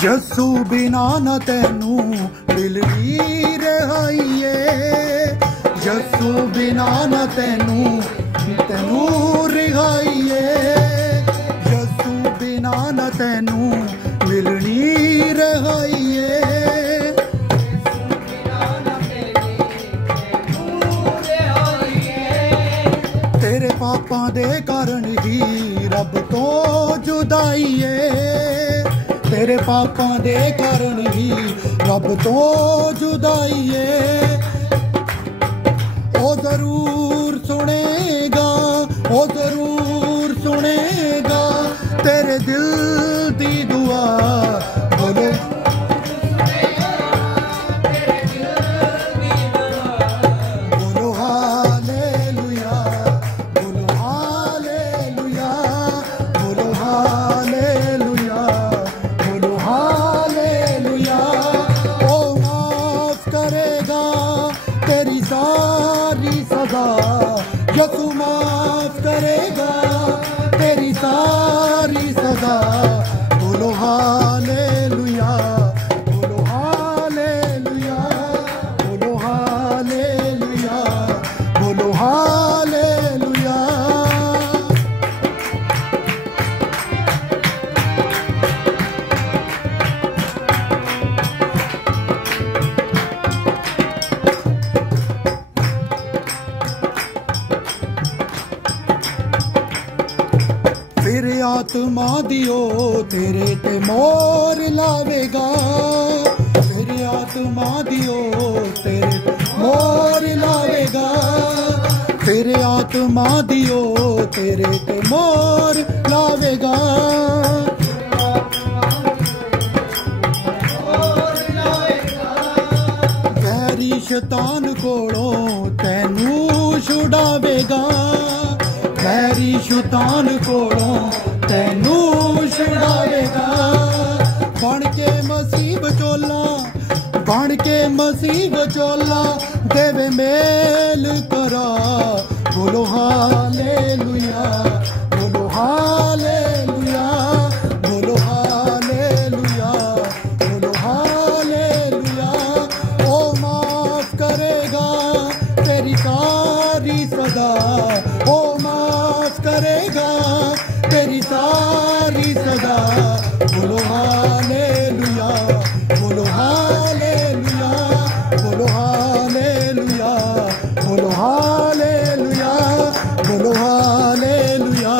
यसू बिना न तैनू मिलनी रहाइए, यसू बिना न तैनू रिहाइए, यसू बिना न तैनू मिलनी रहाइए। तेरे पापां दे कारण ही रब तो जुदाई है, तेरे पापां दे कारण ही रब तो जुदाई है। ओ जरूर सुनेगा, ओ जरूर सुनेगा तेरे दिल दी दुआ। बोलो बोलो हालेलुया, बोलो हालेलुया, बोलो हालेलुया, बोलो हालेलुया। ओ माफ करेगा तेरी सारी सजा, यसू माफ करेगा तेरी सारी सजा। बोलो हालेलुया, बोलो हालेलुया, बोलो हालेलुया, बोलो हालेलुया। फिर आत्मा दियो तेरे ते मोर लावेगा, फिर आत्मा दियो तेरे ते मोर लावेगा, फिर आत्मा दियो तेरे ते मोर लावेगा। गैरी शैतान कोलों तैनू छुड़ावेगा, गैरी शैतान कोलों तैनू छुड़ावेगा। बन के मसीह बचोला, बन के मसीह बचोला देवे मेल करा। बोलो हालेलुया, बोलो हालेलुया, बोलो हालेलुया, बोलो हालेलुया। ओ माफ करेगा तेरी सारी सदा, ओ माफ करेगा तेरी सारी सदा। बोलो हालेलुया, बोलो हालेलुया, बोलो हालेलुया, बोलो हालेलुया, बोलो हालेलुया,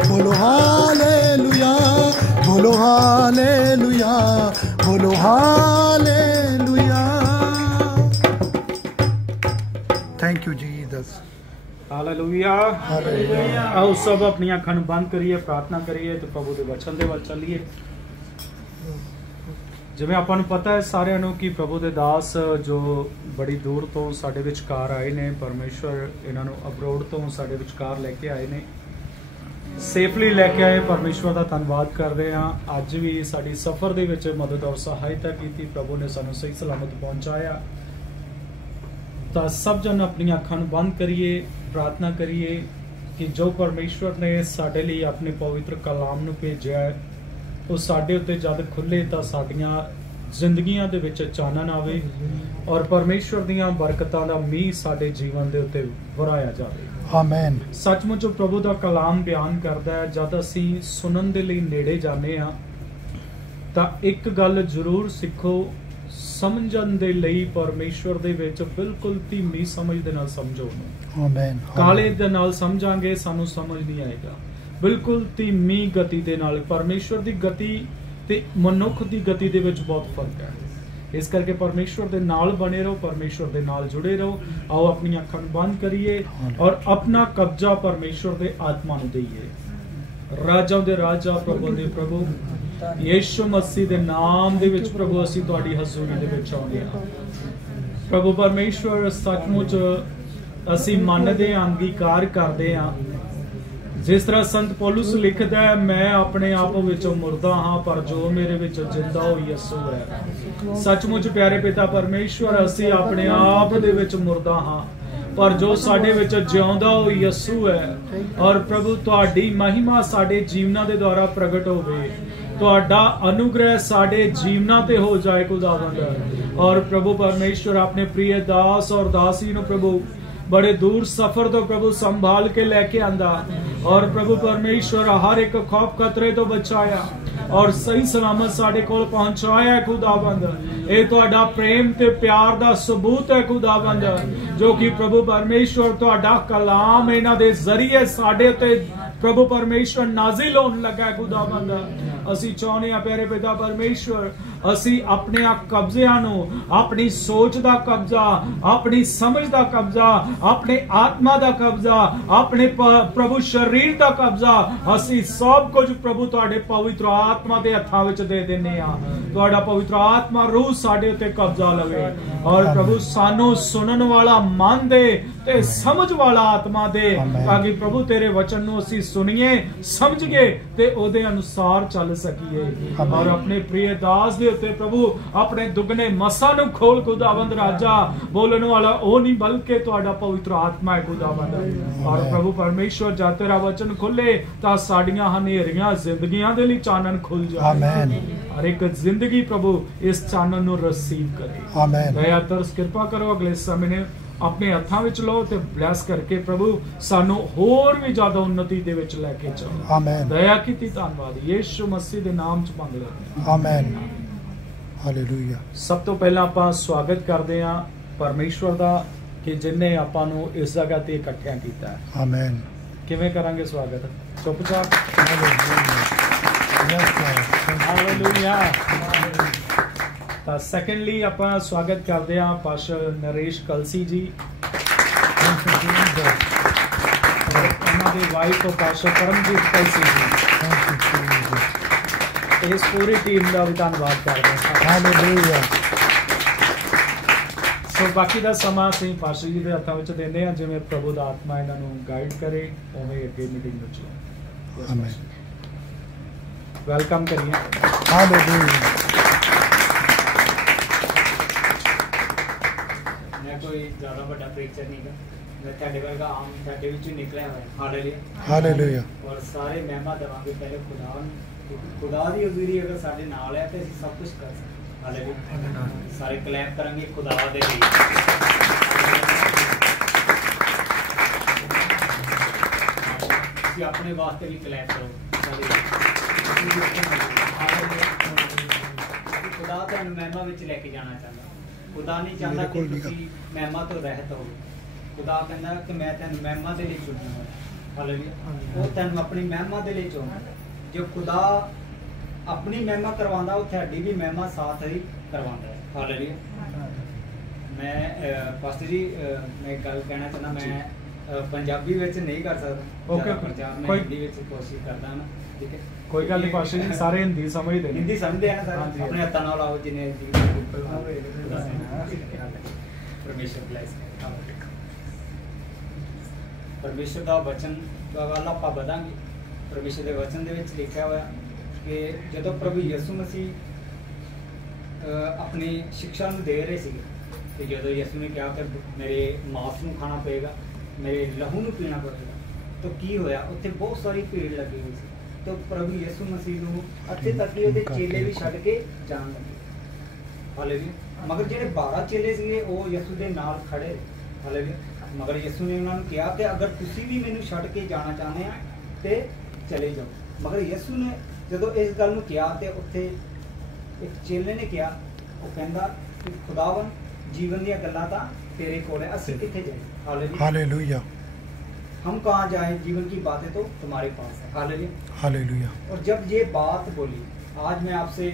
बोलो हालेलुया, बोलो हालेलुया, बोलो hallelujah. Thank you Jesus. Hallelujah. आओ सब अपनी अखां नूं बंद करिए, प्रार्थना करिए तो प्रभु के वचन दे वल चलिए। जिवें आपां नूं पता है सारिਆਂ ਨੂੰ कि प्रभु ਦੇ ਦਾਸ जो बड़ी दूर ਤੋਂ ਸਾਡੇ ਵਿਚਕਾਰ ਆਏ ਨੇ, ਪਰਮੇਸ਼ਵਰ ਇਹਨਾਂ ਨੂੰ ਅਬਰੋਡ ਤੋਂ ਸਾਡੇ ਵਿਚਕਾਰ ਲੈ ਕੇ ਆਏ ਨੇ, ਸੇਫਲੀ ਲੈ ਕੇ ਆਏ। ਪਰਮੇਸ਼ਵਰ ਦਾ ਧੰਨਵਾਦ ਕਰਦੇ ਹਾਂ। ਅੱਜ ਵੀ ਸਾਡੀ ਸਫ਼ਰ ਦੇ ਵਿੱਚ ਮਦਦ ਔਰ ਸਹਾਇਤਾ ਕੀਤੀ, ਪ੍ਰਭੂ ਨੇ ਸਾਨੂੰ ਸਹੀ ਸਲਾਮਤ ਪਹੁੰਚਾਇਆ। ਤਾਂ ਸਭ ਜਨ ਆਪਣੀਆਂ ਅੱਖਾਂ ਨੂੰ ਬੰਦ ਕਰੀਏ, ਪ੍ਰਾਰਥਨਾ ਕਰੀਏ ਕਿ ਜੋ ਪਰਮੇਸ਼ਵਰ ਨੇ ਸਾਡੇ ਲਈ ਆਪਣੇ ਪਵਿੱਤਰ ਕਲਾਮ ਨੂੰ ਭੇਜਿਆ ਹੈ ਉਹ ਸਾਡੇ ਉੱਤੇ ਜਦ ਖੁੱਲੇ ਤਾਂ ਸਾਡੀਆਂ ਜ਼ਿੰਦਗੀਆਂ ਦੇ ਵਿੱਚ ਚਾਨਣ ਆਵੇ ਔਰ ਪਰਮੇਸ਼ਵਰ ਦੀਆਂ ਬਰਕਤਾਂ ਦਾ ਮੀਂਹ ਸਾਡੇ ਜੀਵਨ ਦੇ ਉੱਤੇ ਵਰਾਇਆ ਜਾਵੇ। ਆਮੇਨ। ਸੱਚਮੁੱਚ ਪ੍ਰਭੂ ਦਾ ਕਲਾਮ ਬਿਆਨ ਕਰਦਾ ਹੈ, ਜਦ ਅਸੀਂ ਸੁਣਨ ਦੇ ਲਈ ਨੇੜੇ ਜਾਂਦੇ ਹਾਂ ਤਾਂ ਇੱਕ ਗੱਲ ਜ਼ਰੂਰ ਸਿੱਖੋ, ਸਮਝਣ ਦੇ ਲਈ ਪਰਮੇਸ਼ਵਰ ਦੇ ਵਿੱਚ ਬਿਲਕੁਲ ਧੀਮੀ ਸਮਝ ਦੇ ਨਾਲ ਸਮਝੋ। ਆਮੇਨ। ਕਾਲੇ ਦੇ ਨਾਲ ਸਮਝਾਂਗੇ ਸਾਨੂੰ ਸਮਝ ਨਹੀਂ ਆਏਗਾ। ਬਿਲਕੁਲ ਧੀਮੀ ਗਤੀ ਦੇ ਨਾਲ, ਪਰਮੇਸ਼ਵਰ ਦੀ ਗਤੀ ਤੇ ਮਨੁੱਖ ਦੀ ਗਤੀ ਦੇ ਵਿੱਚ ਬਹੁਤ ਫਰਕ ਹੈ। ਇਸ ਕਰਕੇ ਪਰਮੇਸ਼ਵਰ ਦੇ ਨਾਲ ਬਣੇ ਰਹੋ, ਪਰਮੇਸ਼ਵਰ ਦੇ ਨਾਲ ਜੁੜੇ ਰਹੋ। ਆਓ ਆਪਣੀਆਂ ਅੱਖਾਂ ਨੂੰ ਬੰਦ ਕਰੀਏ ਔਰ ਆਪਣਾ ਕਬਜ਼ਾ ਪਰਮੇਸ਼ਵਰ ਦੇ ਆਤਮਾ ਨੂੰ ਦਈਏ। ਰਾਜਾਂ ਦੇ ਰਾਜਾ, ਪ੍ਰਭੂ ਦੇ ਪ੍ਰਭੂ, ਯਿਸੂ ਮਸੀਹ ਦੇ ਨਾਮ ਦੇ ਵਿੱਚ ਪ੍ਰਭੂ ਅਸੀਂ ਤੁਹਾਡੀ ਹਜ਼ੂਰੀ ਦੇ ਵਿੱਚ ਆਉਂਦੇ ਹਾਂ। ਪ੍ਰਭੂ ਪਰਮੇਸ਼ਵਰ ਸੱਚਮੁੱਚ ਅਸੀਂ ਮੰਨਦੇ ਹਾਂ, ਅੰਗੀਕਾਰ ਕਰਦੇ ਹਾਂ, ਜਿਸ ਤਰ੍ਹਾਂ ਸੰਤ ਪੌਲੁਸ ਲਿਖਦਾ ਹੈ, ਮੈਂ ਆਪਣੇ ਆਪ ਵਿੱਚੋਂ ਮੁਰਦਾ ਹਾਂ ਪਰ ਜੋ ਮੇਰੇ ਵਿੱਚ ਜਿੰਦਾ ਹੋ ਯਿਸੂ ਹੈ। ਸੱਚਮੁੱਚ ਪਿਆਰੇ ਪਿਤਾ ਪਰਮੇਸ਼ਵਰ, ਅਸੀਂ ਆਪਣੇ ਆਪ ਦੇ ਵਿੱਚ ਮੁਰਦਾ ਹਾਂ ਪਰ ਜੋ ਸਾਡੇ ਵਿੱਚ ਜਿਉਂਦਾ ਉਹ ਯਿਸੂ ਹੈ। ਔਰ ਪ੍ਰਭੂ ਤੁਹਾਡੀ ਮਹਿਮਾ ਸਾਡੇ ਜੀਵਨਾਂ ਦੇ ਦੁਆਰਾ ਪ੍ਰਗਟ ਹੋਵੇ। ਤੁਹਾਡਾ ਅਨੁਗ੍ਰਹਿ ਸਾਡੇ ਜੀਵਨਾਂ ਤੇ ਹੋ ਜਾਏ ਖੁਦਾਵੰਦ। ਔਰ ਪ੍ਰਭੂ परमेश्वर अपने प्रिय दास और दासी ਨੂੰ प्रभु बड़े दूर सफर तो प्रभु संभाल के लेके आंदा और प्रभु परमेश्वर हर एक खौफ खतरे तो बचाया और सही सलामत साडे कोल पहुंचाया है खुदावंद। ये तुहाडा प्रेम ते प्यार दा सबूत है खुदावंद, जो कि प्रभु परमेश्वर तुहाडा कलाम इन्हां दे जरिए साडे ते प्रभु परमेश्वर नाजिल होने लगा है खुदावंद। असी चाहुंदे हां प्यारे पिता परमेश्वर, असी अपने कब्जियां नूं, अपनी सोच दा कब्जा, अपनी समझ दा कब्जा, अपने आत्मा दा कब्जा, अपने प्रभु शरीर दा कब्जा, असी सब कुछ प्रभु तुहाडे पवित्र आत्मा दे हत्थां विच दे दिंदे हां। तुहाडा पवित्र आत्मा रूह साडे उत्ते कब्जा लवे और प्रभु सानू सुनन वाला मन दे ते समझ वाला आत्मा दे, ताकि प्रभु तेरे वचन नूं असी सुनिए, समझिए ते ओदे अनुसार चल सकीए। और अपने प्रिय दास दे उत्ते प्रभु अपने दुगने मसा नूं खोल खुदावंद राजा। बोलने वाला ओ नहीं बल्कि तुहाडा पवित्र आत्मा है खुदावंद। और प्रभु परमेश्वर जद तेरा वचन खुले तां साडीआं हनेरियां जिंदगियां दे लई चानन खुल जाए। हर एक जिंदगी प्रभु इस चानन नूं रिसीव करे। आमीन। दया तरस कृपा करो, अगले समय ने अपने हत्थां विच लो ते ब्लैस करके प्रभु सानू होर भी ज्यादा उन्नति दे विच लेके चलो। आमीन। दया कीती धन्नवाद यीशु मसीह दे नाम च मंग लेते हैं। आमीन। हालेलुया। सब तो पहला आपां स्वागत करदे हां परमेश्वर दा कि जिन्ने आपां नू इस जगह ते इकट्ठियां कीता है। आमीन। किवें करांगे स्वागत? चुपचाप। हालेलुया। सैकेंडली आप स्वागत करते हैं पास्टर नरेश कलसी जी, वाइफ पास्टर परमजीत कलसी जी। इस पूरी टीम का भी धन्यवाद करते हैं। सो बाकी का समा असीं पास्टर जी के हत्थों में देंगे हैं, जिवें प्रभु दा आत्मा इन्हों गाइड करे उवें अगे मीटिंग में चलो। वेलकम करिए। कोई ज़्यादा बड़ा प्रीचर नहीं का, मैं ਤੁਹਾਡੇ ਵਰਗਾ ਆਮ ਸਾਡੇ ਵਿੱਚੋਂ ਨਿਕਲਿਆ ਹੋਇਆ। ਹਾਲੇਲੂਇਆ। ਹਾਲੇਲੂਇਆ। ਔਰ ਸਾਰੇ ਮਹਿਮਾ ਦੇਵਾਂਗੇ ਪਹਿਲੇ ਖੁਦਾ ਨੂੰ। ਖੁਦਾ ਦੀ ਹਜ਼ੂਰੀ ਅਗਰ ਸਾਡੇ ਨਾਲ ਹੈ ਤੇ ਅਸੀਂ ਸਭ ਕੁਝ ਕਰ ਸਕਦੇ। ਹਾਲੇਲੂਇਆ। ਸਾਰੇ ਕਲੈਪ ਕਰਾਂਗੇ ਖੁਦਾ ਦੇ ਲਈ। ਤੁਸੀਂ ਆਪਣੇ ਵਾਸਤੇ ਵੀ ਕਲੈਪ ਕਰੋ। ਖੁਦਾ ਤੁਹਾਨੂੰ ਮਹਿਮਾ ਵਿੱਚ ਲੈ ਕੇ ਜਾਣਾ ਚਾਹੁੰਦਾ। खुदा नहीं चाहता कि तुसी महिमा तो रहत हो। खुदा कहना कि मैं तेन महिमा दे लिए चुनना है। हालेलुया। वो तेन अपनी महिमा दे लिए चुनना। जो खुदा अपनी महिमा करवांदा वो थोड़ी भी महिमा साथ ही करवांदा है। हालेलुया। मैं पास्टर जी मैं गल कहना चाहना, मैं पंजाबी विच नहीं कर सकदा। ओके। पंजाब में हिंदी विच कोशिश करदा ना। ठीक है, कोई गल नहीं पास्टर जी, सारे हिंदी समझदे हैं। हिंदी समझदे हैं ना सारे। अपने हत्थां नाल आओ जिन्ने परमेश्वर ब्लेस करे। परमेश्वर का वचन वाल आप बढ़ांगे। परमेश्वर के वचन दे विच लिखा हुआ कि जदों प्रभु यीशु मसीह अपनी शिक्षा दे रहे थे कि जदों यीशु ने कहा कि मेरे मांस नूं खाना पेगा, मेरे लहू नूं पीना पड़ेगा, तो की होया उत्थे बहुत सारी भीड़ लगी हुई सी। तो प्रभु यीशु मसीह नूं ਇੱਥੇ तक कि ਉਹਦੇ चेले भी छड्ड के जान लगे। हालेलुया। मगर ਜਿਹੜੇ 12 चेले ਸੀਗੇ ਉਹ ਯਿਸੂ ਦੇ ਨਾਲ ਖੜੇ। ਹਾਲੇਲੂਇਆ। ਮਗਰ ਯਿਸੂ ਨੇ ਉਹਨਾਂ ਨੂੰ ਕਿਹਾ ਕਿ ਅਗਰ ਤੁਸੀਂ ਵੀ ਮੈਨੂੰ ਛੱਡ ਕੇ ਜਾਣਾ ਚਾਹੁੰਦੇ ਆ ਤੇ ਚਲੇ ਜਾਓ। ਮਗਰ ਯਿਸੂ ਨੇ ਜਦੋਂ ਇਸ ਗੱਲ ਨੂੰ ਕਿਹਾ ਤੇ ਉੱਥੇ ਇੱਕ ਚੇਲੇ ਨੇ ਕਿਹਾ, ਉਹ ਕਹਿੰਦਾ ਕਿ ਖੁਦਾਵੰ ਜੀਵਨ ਦੀਆਂ ਗੱਲਾਂ ਤਾਂ ਤੇਰੇ ਕੋਲ ਹੈ, ਅਸੀਂ ਕਿੱਥੇ ਜਾਈਏ। ਹਾਲੇਲੂਇਆ। ਹਾਲੇਲੂਇਆ। हम कहाँ जाएं, जीवन की बातें तो तुम्हारे पास है। हालेलुया। हालेलुया। और जब ये बात बोली, आज मैं आपसे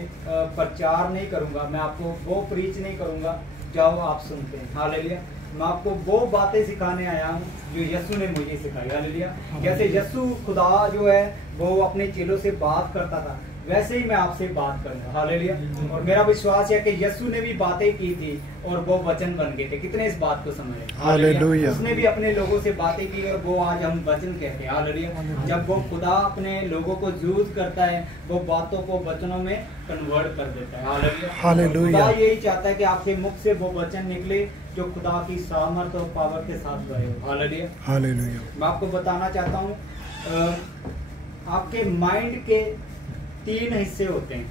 प्रचार नहीं करूँगा, मैं आपको वो प्रीच नहीं करूँगा जाओ आप सुनते हैं। हालेलुया। मैं आपको वो बातें सिखाने आया हूँ जो यीशु ने मुझे सिखाई। हालेलुया। जैसे यीशु खुदा जो है वो अपने चेलों से बात करता था, वैसे ही मैं आपसे बात करूंगा। हालेलुया। और मेरा विश्वास है कि यीशु ने भी बातें की थी और वो वचन बन गए थे। कितने इस बात को समझ रहे? हालेलुया। उसने भी अपने लोगों से बातें की और वो आज हम वचन कहते हैं। हालेलुया। जब वो खुदा अपने लोगों को यूज करता है, वो बातों को वचनों में कन्वर्ट कर देता है। हालेलुया। हालेलुया। खुदा यही चाहता है कि आपके मुख से वो वचन निकले जो खुदा की सामर्थ और पावर के साथ भरे हो। हालेलुया। हालेलुया। मैं आपको बताना चाहता हूँ आपके माइंड के तीन हिस्से होते हैं,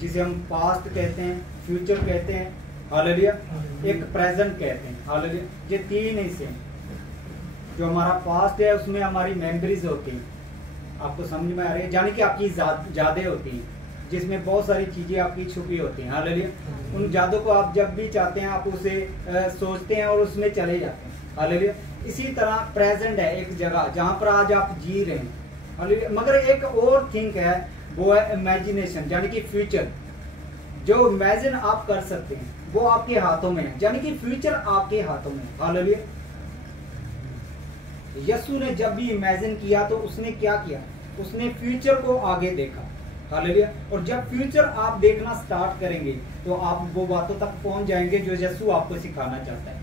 जिसे हम पास्ट कहते हैं, फ्यूचर कहते हैं, हालेलुया, एक प्रेजेंट कहते हैं, हालेलुया। ये तीन हिस्से हैं। जो हमारा पास्ट है उसमें हमारी मेमोरीज होती हैं, आपको समझ में आ रही है, यानी कि आपकी यादें होती हैं, जिसमें बहुत सारी चीजें आपकी छुपी होती हैं, हालेलुया। उन यादों को आप जब भी चाहते हैं आप उसे सोचते हैं और उसमें चले जाते हैं, हालेलुया। इसी तरह प्रेजेंट है एक जगह जहां पर आज आप जी रहे हैं, हालेलुया। मगर एक और थिंग है, वो है इमेजिनेशन, यानी कि फ्यूचर। जो इमेजिन आप कर सकते हैं वो आपके हाथों में है, यानी कि फ्यूचर आपके हाथों में है, हालेलुया। यीशु ने जब भी इमेजिन किया तो उसने क्या किया, उसने फ्यूचर को आगे देखा, हालेलुया। और जब फ्यूचर आप देखना स्टार्ट करेंगे तो आप वो बातों तक पहुंच जाएंगे जो यीशु आपको सिखाना चाहता है।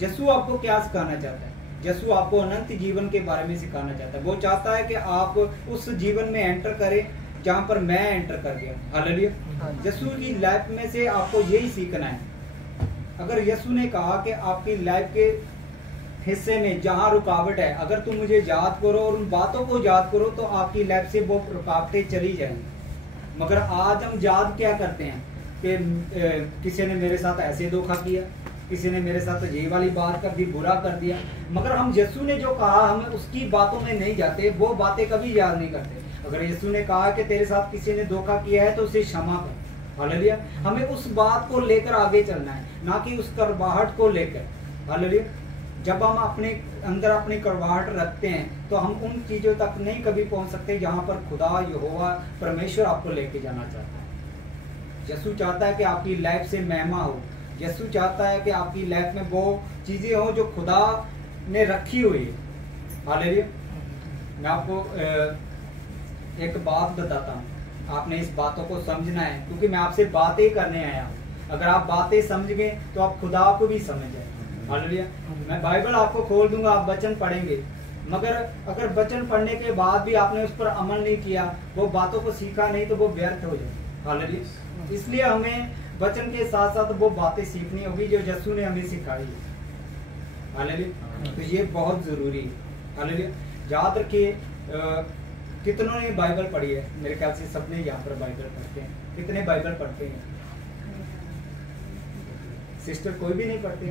यीशु आपको क्या सिखाना चाहता है? यीशु आपको अनंत जीवन के बारे में सिखाना चाहता है। वो चाहता है कि आप उस जीवन में एंटर करें जहां पर मैं एंटर कर गया, हालेलुया। यीशु की लाइफ में से आपको यही सीखना है। अगर यीशु ने कहा कि आपकी लाइफ के हिस्से में जहां रुकावट है, अगर तुम मुझे याद करो और उन बातों को याद करो तो आपकी लाइफ से वो रुकावटें चली जाएंगी। मगर आज हम याद क्या करते हैं कि किसी ने मेरे साथ ऐसे धोखा किया, किसी ने मेरे साथ ये वाली बात कर दी, बुरा कर दिया। मगर हम यीशु ने जो कहा हम उसकी बातों में नहीं जाते, वो बातें कभी याद नहीं करते। अगर यीशु ने कहा कि तेरे साथ किसी ने धोखा किया है तो उसे क्षमा कर, हालेलुया। हमें उस बात को लेकर आगे चलना है, ना कि उस करवाहट को लेकर, हालेलुया। जब हम अपने अंदर अपनी करवाहट रखते हैं तो हम उन चीजों तक नहीं कभी पहुंच सकते जहां पर खुदा यहोवा परमेश्वर आपको लेके जाना चाहता है। यीशु चाहता है कि आपकी लाइफ से महिमा हो। यीशु चाहता है कि आपकी लाइफ में वो चीजें हो जो खुदा ने रखी हुई है, हालेलुया। मैं आपको एक बात बताता हूँ, आपने इस बातों को समझना है, क्योंकि मैं आपसे बातें करने आया हूँ। अगर आप बातें समझ गए तो आप खुदा को भी समझ जाए, हालेलुया। मैं बाइबल आपको खोल दूंगा, आप वचन पढ़ेंगे, मगर अगर वचन पढ़ने के बाद भी आपने उस पर अमल नहीं किया, वो बातों को सीखा नहीं, तो वो व्यर्थ हो जाए, हालेलुया। इसलिए हमें वचन के साथ साथ वो बातें सीखनी होगी जो यीशु ने हमें सिखाई है, हालेलुया। तो ये बहुत जरूरी है, हालेलुया। याद रखिए, कितनों ने बाइबल पढ़ी है? मेरे ख्याल से सबने यहाँ पर बाइबल पढ़ते हैं। कितने बाइबल पढ़ते हैं? सिस्टर कोई भी नहीं पढ़ती?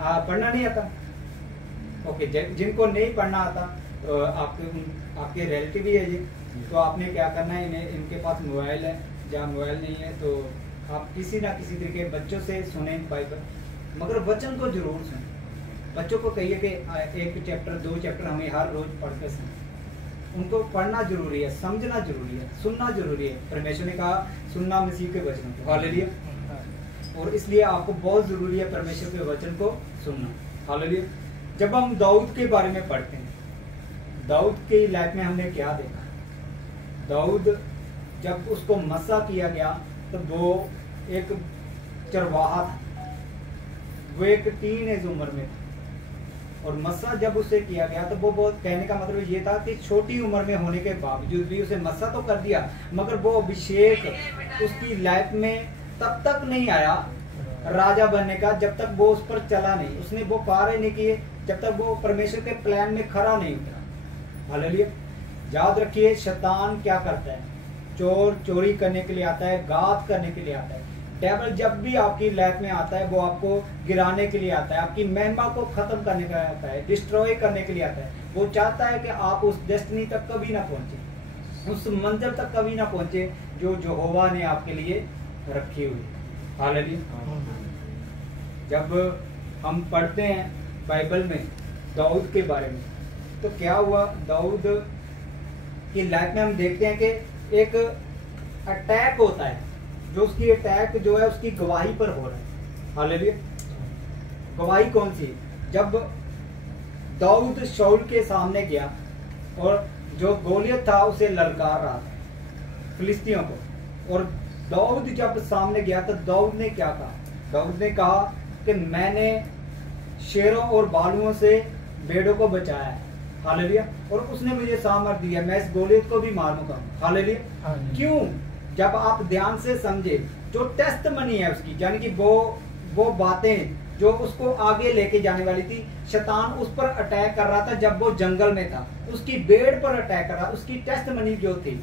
आप पढ़ना नहीं आता? ओके, जिनको नहीं पढ़ना आता आपके रिलेटिव ही है ये, तो आपने क्या करना है, इनके पास मोबाइल है, जहाँ मोबाइल नहीं है तो आप किसी ना किसी तरीके बच्चों से सुने बाइबल, मगर वचन को जरूर सुने। बच्चों को कहिए कि एक चैप्टर 2 चैप्टर हमें हर रोज पढ़ कर सुने। उनको पढ़ना जरूरी है, समझना जरूरी है, सुनना जरूरी है। परमेश्वर ने कहा सुनना मसीह के वचन को, हालेलुया। और इसलिए आपको बहुत जरूरी है परमेश्वर के वचन को सुनना, हालेलुया। जब हम दाऊद के बारे में पढ़ते हैं, दाऊद की लाइफ में हमने क्या देखा? दाऊद जब उसको मसा किया गया तो वो एक चरवाहा था, वो एक टीनेज उम्र में था। और मसा जब उसे किया गया तो वो बहुत, कहने का मतलब ये था कि छोटी उम्र में होने के बावजूद भी उसे मसा तो कर दिया, मगर वो अभिषेक उसकी लाइफ में तब तक नहीं आया राजा बनने का जब तक वो उस पर चला नहीं, उसने वो कार्य नहीं किए जब तक वो परमेश्वर के प्लान में खरा नहीं उतरा, हालेलुया। याद रखिए, शैतान क्या करता है? चोर चोरी करने के लिए आता है, घात करने के लिए आता है। डेविल जब भी आपकी लाइफ में आता है वो आपको गिराने के लिए आता है, आपकी महिमा को खत्म करने के लिए आता है, डिस्ट्रॉय करने के लिए आता है। वो चाहता है कि आप उस डेस्टिनी तक कभी ना पहुंचे, उस मंजिल तक कभी ना पहुंचे जो यहोवा ने आपके लिए रखी हुई, हालेलुया। जब हम पढ़ते हैं बाइबल में दाऊद के बारे में तो क्या हुआ? दाऊद की लाइफ में हम देखते हैं कि एक अटैक होता है, जो उसकी अटैक जो है उसकी गवाही पर हो रहा है, हालेलुया। गवाही कौन सी? जब दाऊद शाऊल के सामने गया और जो गोलियत था उसे ललकार रहा था फिलिस्तियों को, और दाऊद जब सामने गया तो दाऊद ने क्या कहा? दाऊद ने कहा कि मैंने शेरों और भालुओं से भेड़ों को बचाया है, हालेलुया, और उसने मुझे सामर्थ दिया, मैं इस गोलियत को भी मारूंगा, हालेलुया। क्यों? जब आप ध्यान से समझे, जो टेस्ट मनी है उसकी, यानी कि वो बातें जो उसको आगे लेके जाने वाली थी, शैतान उस पर अटैक कर रहा था जब वो जंगल में था, उसकी भेड़ पर अटैक कर रहा, उसकी टेस्ट मनी जो थी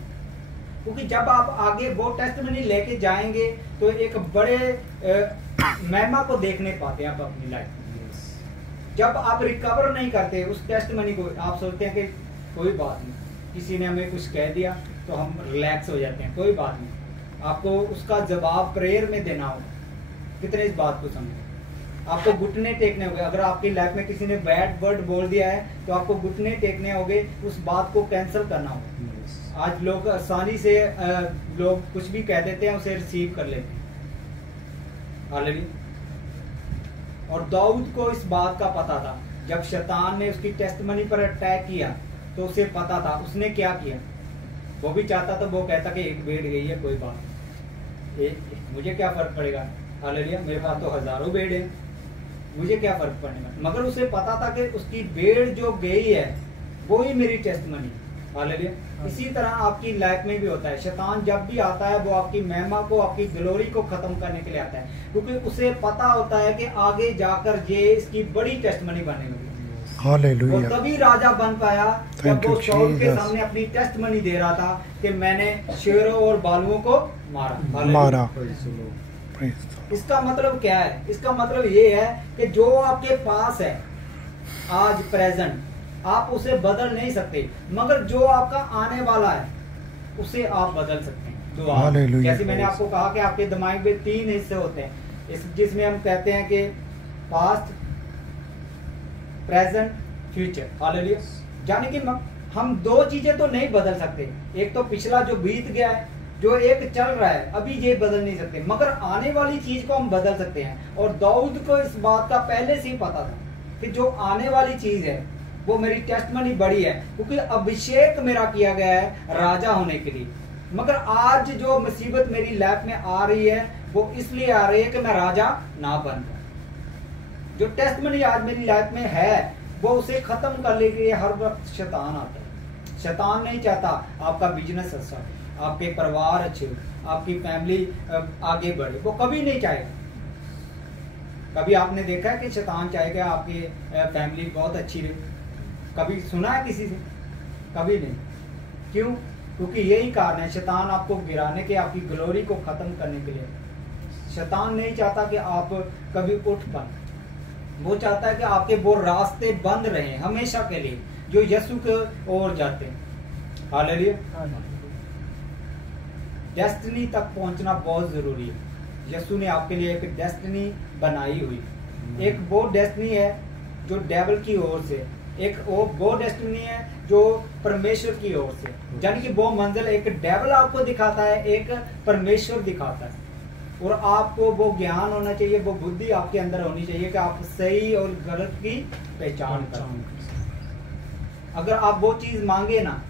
क्योंकि जब आप आगे वो टेस्टमनी लेके जाएंगे तो एक बड़े महिमा को देखने पाते हैं आप अपनी लाइफ में। जब आप रिकवर नहीं करते उस टेस्टमनी को, आप सोचते हैं कि कोई बात नहीं, किसी ने हमें कुछ कह दिया तो हम रिलैक्स हो जाते हैं, कोई बात नहीं। आपको उसका जवाब प्रेयर में देना होगा। कितने इस बात को समझे? आपको घुटने टेकने होंगे। अगर आपकी लाइफ में किसी ने बैड वर्ड बोल दिया है तो आपको घुटने टेकने होंगे, उस बात को कैंसिल करना होगा। आज लोग आसानी से लोग कुछ भी कह देते हैं, उसे रिसीव कर लेते हैं। हालेलुया। और दाऊद को इस बात का पता था, जब शैतान ने उसकी टेस्टमनी पर अटैक किया तो उसे पता था। उसने क्या किया? वो भी चाहता था, वो कहता कि एक भेड़ गई है, कोई बात, मुझे क्या फर्क पड़ेगा। हालेलुया, मेरे पास तो हजारों भेड़ है, मुझे क्या फर्क पड़ेगा। मगर उसे पता था कि उसकी भेड़ जो गई है वो ही मेरी टेस्टमनी। हालेलुया। इसी तरह आपकी लाइफ में भी होता है। शैतान जब भी आता है वो आपकी महिमा को, आपकी ग्लोरी को खत्म करने के लिए आता है, क्योंकि उसे पता होता है कि आगे जाकर ये इसकी बड़ी टेस्टमनी बनेगी। हालेलुया। और तभी राजा बन पाया जब वो शाऊल के सामने अपनी टेस्टमनी दे रहा था कि मैंने शेरों और बालुओं को मारा। इसका मतलब क्या है? इसका मतलब ये है कि जो आपके पास है आज प्रेजेंट, आप उसे बदल नहीं सकते, मगर जो आपका आने वाला है उसे आप बदल सकते हैं। दुआ। जैसे मैंने आपको कहा कि आपके दिमाग में 3 हिस्से होते हैं, जिसमें हम कहते हैं कि पास्ट, प्रेजेंट, फ्यूचर। हालेलुया। यानी कि हम 2 चीजें तो नहीं बदल सकते। एक तो पिछला जो बीत गया है, जो एक चल रहा है, अभी ये बदल नहीं सकते, मगर आने वाली चीज को हम बदल सकते हैं। और दाऊद को इस बात का पहले से ही पता था कि जो आने वाली चीज है वो मेरी टेस्टमनी बड़ी है, क्योंकि अभिषेक मेरा किया गया है राजा होने के लिए। मगर आज जो मुसीबत मेरी लाइफ में आ रही है वो इसलिए आ रही है कि मैं राजा ना बन पाऊं। जो टेस्टमनी आज मेरी लाइफ में है वो उसे खत्म करने के लिए हर वक्त शैतान आता है। शैतान नहीं चाहता आपका बिजनेस अच्छा हो, आपके परिवार अच्छे हो, आपकी फैमिली आगे बढ़े, वो कभी नहीं चाहेगा। कभी आपने देखा है कि शैतान चाहेगा आपकी फैमिली बहुत अच्छी रहे? कभी सुना है किसी से? कभी नहीं। क्यों? क्योंकि यही कारण है, शैतान आपको गिराने के, आपकी ग्लोरी को खत्म करने के लिए। शैतान नहीं चाहता कि आप कभी उठ पाए। वो चाहता है कि आपके वो रास्ते बंद रहे हमेशा के लिए जो यीशु के ओर जाते हैं। हालेलुया। डेस्टिनी तक पहुंचना बहुत जरूरी है। यीशु ने आपके लिए एक डेस्टिनी बनाई हुई। एक वो डेस्टिनी है जो डेविल की ओर से, एक वो डेस्टिनी है जो परमेश्वर की ओर से। यानी कि वो मंजिल एक डेविल आपको दिखाता है, एक परमेश्वर दिखाता है। और आपको वो ज्ञान होना चाहिए, वो बुद्धि आपके अंदर होनी चाहिए कि आप सही और गलत की पहचान करें। अगर आप वो चीज मांगे ना,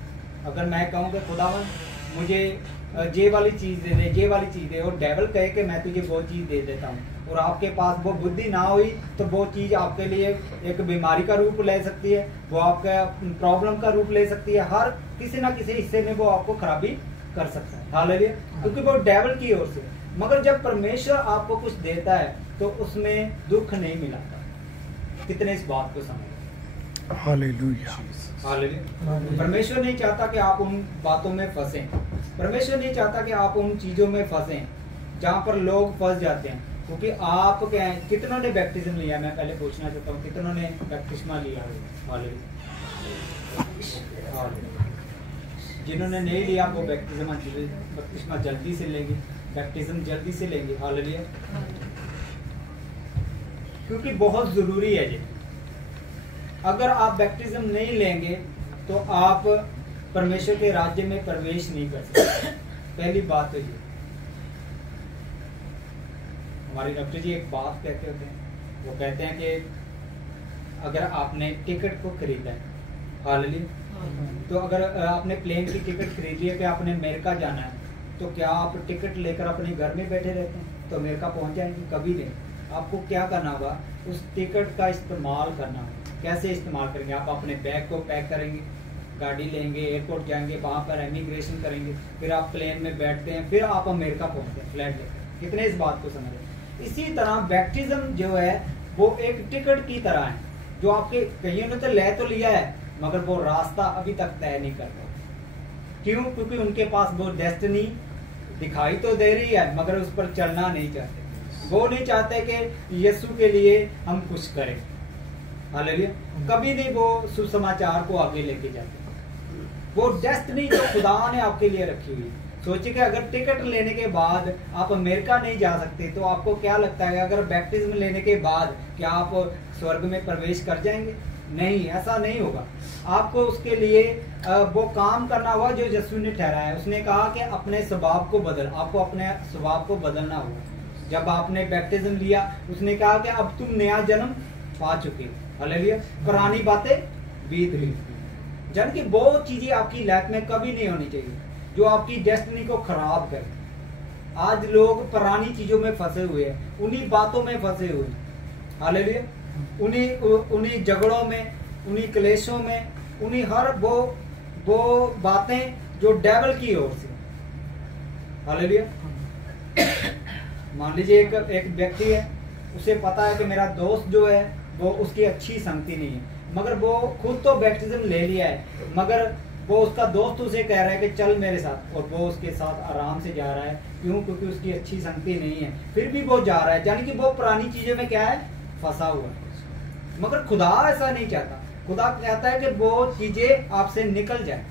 अगर मैं कहूँ कि खुदावन मुझे ये वाली चीज दे दे, ये वाली चीज दे, और डेविल कहे कि मैं तुझे वो चीज दे देता हूँ, और आपके पास वो बुद्धि ना हुई तो वो चीज आपके लिए एक बीमारी का रूप ले सकती है, वो आपका प्रॉब्लम का रूप ले सकती है। हर किसी ना किसी हिस्से में वो आपको खराबी कर सकता है। हालेलुया। क्योंकि वो डेविल की ओर से। मगर जब परमेश्वर आपको कुछ देता है तो उसमें दुख नहीं मिलाता। कितने इस बात को समझ? हालेलुया। हालेलुया। परमेश्वर नहीं चाहता कि आप उन बातों में फंसें। परमेश्वर नहीं चाहता कि आप उन चीजों में फंसें जहां पर लोग फंस जाते हैं। क्योंकि आप क्या है, कितनों ने बैप्टिज्म लिया? मैं पहले पूछना चाहता हूँ, कितनों ने बैप्टिस्मा लिया? जिन्होंने नहीं लिया वो बैप्टिस्मा जल्दी से लेंगे, बैप्टिज्म जल्दी से लेंगे। हालेलुया। क्योंकि बहुत जरूरी है ये। अगर आप बैप्टिज्म नहीं लेंगे तो आप परमेश्वर के राज्य में प्रवेश नहीं कर सकते। पहली बात तो ये। हमारे डॉक्टर जी एक बात कहते होते हैं, वो कहते हैं कि अगर आपने टिकट को खरीदा है, हालेलुया, तो अगर आपने प्लेन की टिकट खरीद ली है कि आपने अमेरिका जाना है, तो क्या आप टिकट लेकर अपने घर में बैठे रहते हैं तो अमेरिका पहुंच जाएंगे? कभी नहीं। आपको क्या करना होगा? उस टिकट का इस्तेमाल करना होगा। कैसे इस्तेमाल करेंगे? आप अपने बैग को पैक करेंगे, गाड़ी लेंगे, एयरपोर्ट जाएंगे, वहां पर इमिग्रेशन करेंगे, फिर आप प्लेन में बैठते हैं, फिर आप अमेरिका पहुंचते हैं फ्लाइट लेकर। कितने इस बात को समझ? इसी तरह बैप्टिज्म जो है वो एक टिकट की तरह है, जो आपके कईयों ने तो ले तो लिया है मगर वो रास्ता अभी तक तय नहीं कर पाए। क्यों? क्योंकि उनके पास वो डेस्टिनी दिखाई तो दे रही है मगर उस पर चलना नहीं चाहते। वो नहीं चाहते कि यीशु के लिए हम कुछ करें। हालेलुया। कभी नहीं वो सुसमाचार को आगे लेके जाते। वो डेस्टिनी जो खुदा ने आपके लिए रखी हुई, सोचिए कि अगर टिकट लेने के बाद आप अमेरिका नहीं जा सकते तो आपको क्या लगता है अगर बैप्टिज्म लेने के बाद क्या आप स्वर्ग में प्रवेश कर जाएंगे? नहीं, ऐसा नहीं होगा। आपको उसके लिए वो काम करना होगा जो यीशु ने ठहराया। उसने कहा कि अपने स्वभाव को बदल, आपको अपने स्वभाव को बदलना होगा। जब आपने बैप्टिज्म लिया उसने कहा कि अब तुम नया जन्म पा चुके हो। हालेलुया। पुरानी बातें बीत गई। जन की वो चीजें आपकी लाइफ में कभी नहीं होनी चाहिए जो आपकी डेस्टिनी को खराब करे। आज लोग पुरानी चीजों में फंसे हुए हैं, उन्हीं बातों में फंसे हुए हैं। हालेलुया। उन्हीं झगड़ों में, उन्हीं क्लेशों में, उन्हीं हर वो बातें जो डेविल की ओर से। हालेलुया। मान लीजिए एक व्यक्ति है, उसे पता है कि मेरा दोस्त जो है वो उसकी अच्छी संगति नहीं है, मगर वो खुद तो बैप्टिज्म ले लिया है, मगर वो उसका दोस्त उसे कह रहा है कि चल मेरे साथ, और वो उसके साथ आराम से जा रहा है। क्यों? क्योंकि उसकी अच्छी संगति नहीं है, फिर भी वो जा रहा है, यानी कि वो पुरानी चीजों में क्या है, फंसा हुआ है। मगर खुदा ऐसा नहीं चाहता। खुदा चाहता है कि वो चीजें आपसे निकल जाए।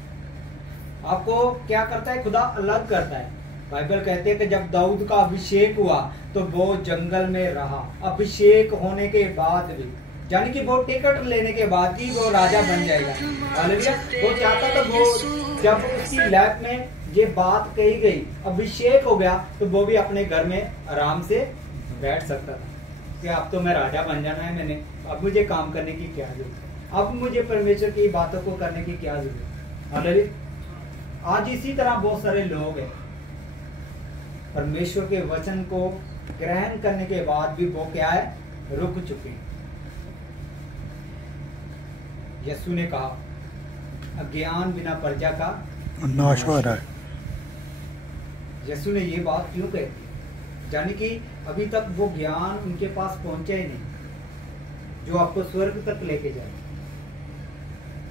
आपको क्या करता है? खुदा अलग करता है। बाइबल कहते हैं कि जब दाऊद का अभिषेक हुआ तो वो जंगल में रहा। अभिषेक होने के बाद भी, यानी कि वो टिकट लेने के बाद ही वो राजा बन जाएगा। हालेलुया। वो चाहता था वो जब उसकी लाइफ में ये बात कही गई, अभिषेक हो गया, तो वो भी अपने घर में आराम से बैठ सकता था कि अब तो मैं राजा बन जाना है, मैंने अब मुझे काम करने की क्या जरूरत है, अब मुझे परमेश्वर की बातों को करने की क्या जरूरत है। हालेलुया। आज इसी तरह बहुत सारे लोग हैं, परमेश्वर के वचन को ग्रहण करने के बाद भी वो क्या है, रुक चुके हैं। यीशु ने कहा अज्ञान बिना प्रजा का नाश हो रहा है। यीशु ने ये बात क्यों कही? यानी कि अभी तक वो ज्ञान उनके पास पहुंचा ही नहीं जो आपको स्वर्ग तक लेके जाए।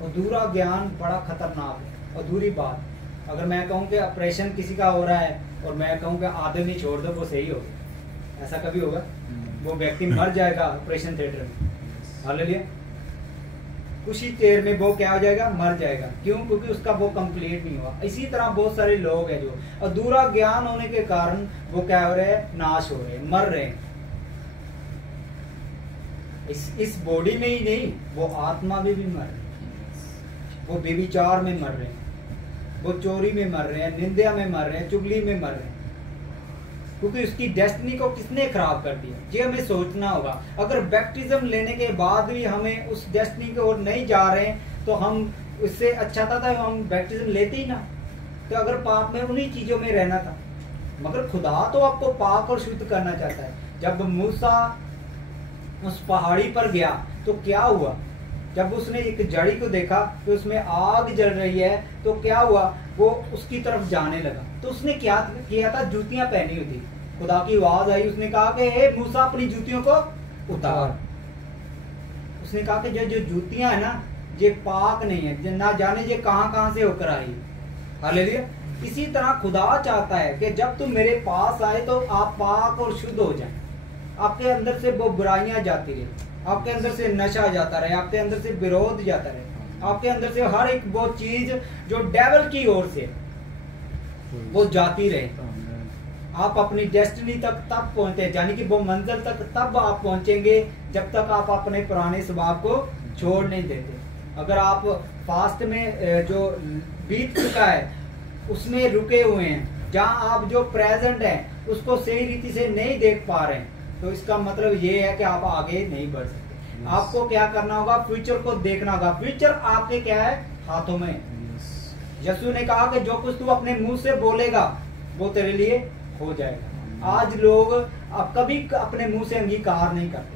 अधूरा ज्ञान बड़ा खतरनाक है। अधूरी बात, अगर मैं कहूं कि ऑपरेशन किसी का हो रहा है और मैं कहूं कि आधे में छोड़ दो, वो सही होगा? ऐसा कभी होगा? वो व्यक्ति मर जाएगा ऑपरेशन थिएटर में। हालेलुया। कुछ ही देर में वो क्या हो जाएगा, मर जाएगा। क्यों? क्योंकि उसका वो कंप्लीट नहीं हुआ। इसी तरह बहुत सारे लोग हैं जो अधूरा ज्ञान होने के कारण वो क्या हो रहे हैं, नाश हो रहे हैं, मर रहे हैं। इस बॉडी में ही नहीं, वो आत्मा में भी मर रहे हैं। वो व्यभिचार में मर रहे हैं, वो चोरी में मर रहे हैं, निंदा में मर रहे हैं, चुगली में मर रहे हैं। क्योंकि उसकी डेस्टिनी को किसने खराब कर दिया, ये हमें सोचना होगा। अगर बैप्टिज्म लेने के बाद भी हमें उस डेस्टिनी की ओर नहीं जा रहे हैं तो हम, इससे अच्छा था हम बैप्टिज्म लेते ही ना। तो अगर पाप में उन्हीं चीजों में रहना था। मगर खुदा तो आपको पाक और शुद्ध करना चाहता है। जब मूसा उस पहाड़ी पर गया तो क्या हुआ? जब उसने एक जड़ी को देखा तो उसमें आग जल रही है, तो क्या हुआ, वो उसकी तरफ जाने लगा। तो उसने क्या किया था, जूतियां पहनी हुई थी। खुदा की आवाज आई, उसने कहा कि हे मूसा अपनी जूतियों को उतार। उसने कहा कि जो जूतियां है ना, ये पाक नहीं है, ना जाने ये कहां से होकर आई। हालेलुया। इसी तरह खुदा चाहता है कि जब तुम मेरे पास आए तो आप पाक और शुद्ध हो जाए। आपके अंदर से वो बुराइयां जाती रहे, आपके अंदर से नशा जाता रहे, आपके अंदर से विरोध जाता रहे, आपके अंदर से हर एक वो चीज जो डेविल की ओर से वो जाती रहे। आप अपनी डेस्टिनी तक तब पहुंचते हैं, यानी कि वो मंजिल तक तब आप पहुंचेंगे जब तक आप अपने पुराने स्वभाव को छोड़ नहीं देते। अगर आप फास्ट में जो बीत चुका है उसमें रुके हुए हैं, जहां आप जो प्रेजेंट है उसको सही रीति से नहीं देख पा रहे हैं, तो इसका मतलब ये है कि आप आगे नहीं बढ़ सकते। आपको क्या करना होगा, फ्यूचर को देखना होगा। फ्यूचर आपके क्या है, हाथों में। यीशु ने कहा कि जो कुछ तू अपने मुंह से बोलेगा वो तेरे लिए हो जाएगा। आज लोग अब कभी अपने मुंह से अंगीकार नहीं करते।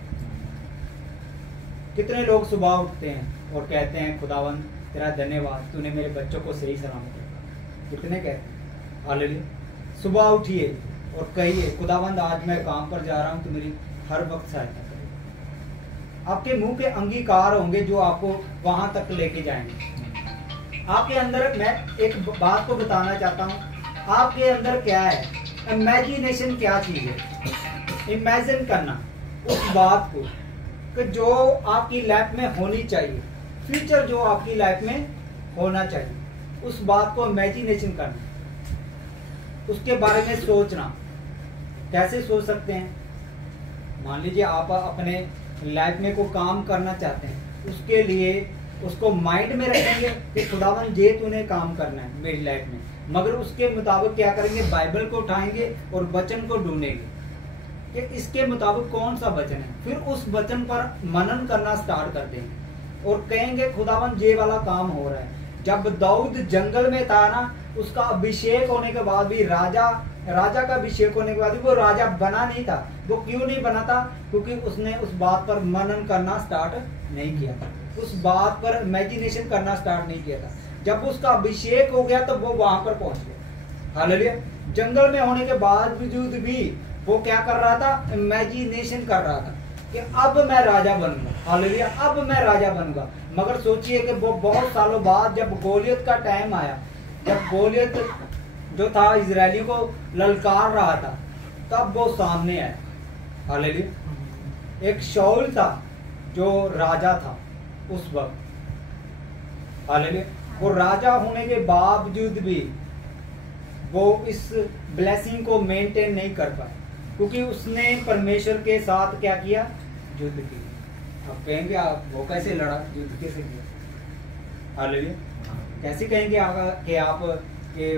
कितने लोग सुबह उठते हैं और कहते हैं खुदावंद तेरा धन्यवाद, तूने मेरे बच्चों को सही सलामत रखा। कितने कहते हैं हालेलुया। सुबह उठिए और कहिए खुदावंद आज मैं काम पर जा रहा हूं, तो मेरी हर वक्त सहायता करें। आपके मुंह के अंगीकार होंगे जो आपको वहां तक लेके जाएंगे। आपके अंदर, मैं एक बात को बताना चाहता हूँ, आपके अंदर क्या है, इमेजिनेशन क्या चीज है, इमेजिन करना उस बात को कि जो आपकी लाइफ में होनी चाहिए, फ्यूचर जो आपकी लाइफ में होना चाहिए, उस बात को इमेजिनेशन करना, उसके बारे में सोचना। कैसे सोच सकते हैं? मान लीजिए आप अपने लाइफ में कोई काम करना चाहते हैं, उसके लिए उसको माइंड में रखेंगे कि खुदावन ये तूने काम करना है मेरी लाइफ में, मगर उसके मुताबिक क्या करेंगे, बाइबल को उठाएंगे और वचन को ढूंढेंगे कि इसके मुताबिक कौन सा वचन है, फिर उस वचन पर मनन करना स्टार्ट कर देंगे और कहेंगे खुदावन ये वाला काम हो रहा है। जब दाऊद जंगल में था ना, उसका अभिषेक होने के बाद भी, राजा का अभिषेक होने के बाद भी वो राजा बना नहीं था। वो क्यों नहीं बना था? क्योंकि उसने उस बात पर मनन करना स्टार्ट नहीं किया था, उस बात पर इमेजिनेशन करना स्टार्ट नहीं किया था। जब उसका अभिषेक हो गया तो वो वहां पर पहुंच गया। हालेलुया। जंगल में होने के बावजूद भी वो क्या कर रहा था? इमेजिनेशन कर रहा था कि अब मैं राजा बनूंगा। हालेलुया, अब मैं राजा बनूंगा। मगर सोचिए कि वो बहुत सालों बाद जब गोलियत का टाइम आया, जब गोलियत जो था इजरायलियों को ललकार रहा था, तब वो सामने आया। हालेलुया। एक शाऊल था जो राजा था उस वक्त। हालेलुया। वो राजा होने के बावजूद भी वो इस ब्लेसिंग को मेंटेन नहीं कर पाया, क्योंकि उसने परमेश्वर के साथ क्या किया? युद्ध किया। अब कहेंगे आप वो कैसे लड़ा, युद्ध कैसे किया? हालेलुया। कैसे कहेंगे कि आप कि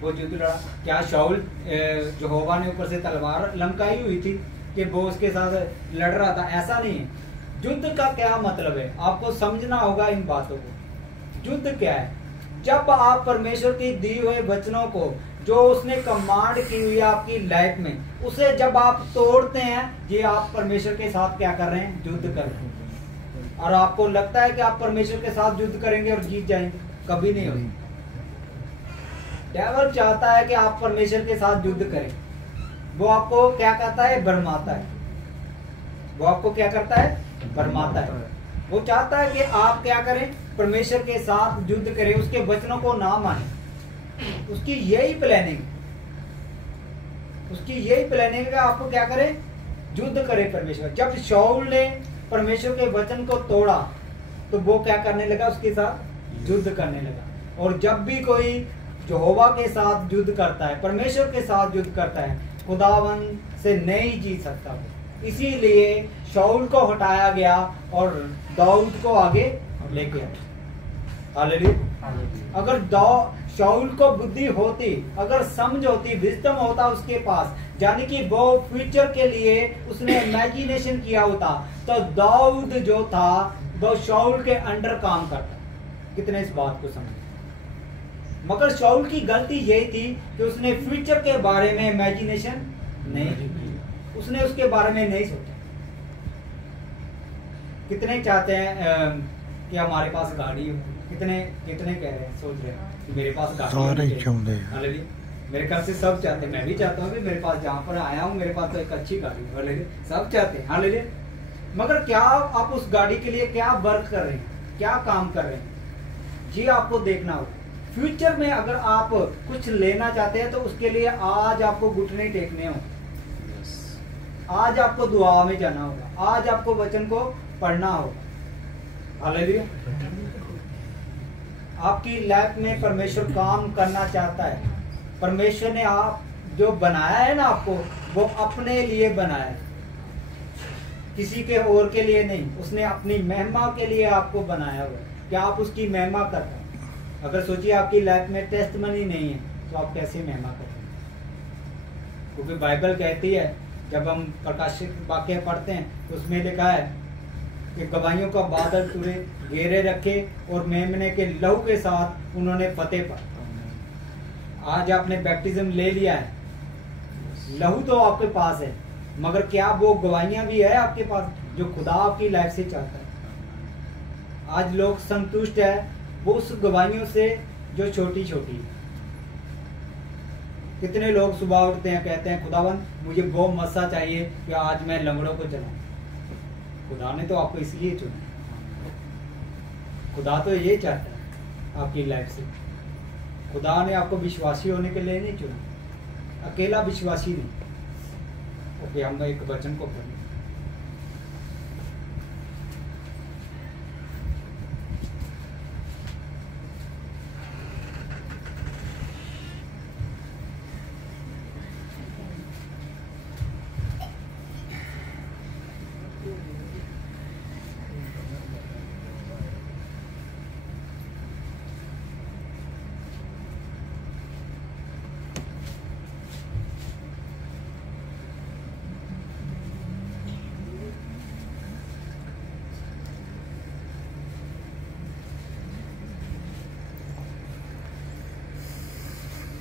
वो युद्ध लड़ा? क्या शाऊल यहोवा ने ऊपर से तलवार लमकाई हुई थी कि वो उसके साथ लड़ रहा था? ऐसा नहीं है। युद्ध का क्या मतलब है, आपको समझना होगा इन बातों को। युद्ध क्या है? जब आप परमेश्वर की दी हुए वचनों को, जो उसने कमांड की हुई है आपकी लाइफ में, उसे जब आप तोड़ते हैं, ये आप परमेश्वर के साथ क्या कर रहे हैं? युद्ध कर रहे हैं। और आपको लगता है कि आप परमेश्वर के साथ युद्ध करेंगे और जीत जाएंगे? कभी नहीं होगी। डेविल चाहता है कि आप परमेश्वर के साथ युद्ध करें। वो आपको क्या कहता है? भरमाता है। वो आपको क्या करता है? भरमाता है। वो चाहता है कि आप क्या करें? परमेश्वर के साथ युद्ध करें, उसके वचनों को ना माने। उसकी यही प्लानिंग, उसकी यही प्लानिंग है आपको क्या करे? युद्ध करे परमेश्वर। जब शाऊल ने परमेश्वर के वचन को तोड़ा तो वो क्या करने लगा? उसके साथ युद्ध करने लगा। और जब भी कोई यहोवा के साथ युद्ध करता है, परमेश्वर के साथ युद्ध करता है, खुदावन से नहीं जीत सकता वो। इसीलिए शाऊल को हटाया गया और दाऊद को आगे लेके आया। हालेलुया। अगर शाऊल को बुद्धि होती, अगर समझ होती, विजडम होता उसके पास, यानी कि वो फ्यूचर के लिए उसने इमेजिनेशन किया होता, तो दाऊद जो था वो शाऊल के अंडर काम करता। कितने इस बात को समझे? मगर शाऊल की गलती यही थी कि उसने फ्यूचर के बारे में इमेजिनेशन नहीं की, उसने उसके बारे में नहीं सोचा। कितने चाहते हैं कि हमारे पास गाड़ी हो? कितने कह रहे हैं, सोच रहे हैं कि मेरे पास गाड़ी हो? मेरे ख्याल से सब चाहते हैं। मैं भी चाहता हूँ कि मेरे पास, जहाँ पर आया हूँ, मेरे पास तो एक अच्छी गाड़ी हो। सब चाहते हैं। हालेलुया। मगर क्या आप उस गाड़ी के लिए क्या वर्क कर रहे हैं, क्या काम कर रहे हैं, जी आपको देखना होगा। फ्यूचर में अगर आप कुछ लेना चाहते हैं तो उसके लिए आज आपको घुटने टेकने होंगे, आज आपको दुआ में जाना होगा, आज आपको वचन को पढ़ना होगा। हालेलुया। आपकी लाइफ में परमेश्वर काम करना चाहता है। परमेश्वर ने आप जो बनाया है ना आपको, वो अपने लिए बनाया है, किसी के और के लिए नहीं। उसने अपनी महिमा के लिए आपको बनाया हुआ है कि आप उसकी महिमा करते हैं। अगर सोचिए आपकी लाइफ में टेस्टमनी नहीं है तो आप कैसे महिमा करते हैं? क्योंकि बाइबल कहती है, जब हम प्रकाशित वाक्य पढ़ते हैं तो उसमें लिखा है कि गवाहियों का बादल तुरे घेरे रखे और मेमने के लहू के साथ उन्होंने फतेह पाई। आज आपने बैप्टिज्म ले लिया है, लहू तो आपके पास है, मगर क्या वो गवाहियां भी है आपके पास जो खुदा आपकी लाइफ से चाहता है? आज लोग संतुष्ट है वो उस गवाहियों से जो छोटी छोटी। कितने लोग सुबह उठते हैं, कहते हैं खुदावन मुझे वो मसा चाहिए कि आज मैं लंगड़ों को चलाऊं। खुदा ने तो आपको इसलिए चुना, खुदा तो ये चाहता है आपकी लाइफ से। खुदा ने आपको विश्वासी होने के लिए नहीं चुना, अकेला विश्वासी नहीं। ओके, हम एक वचन को पढ़ें।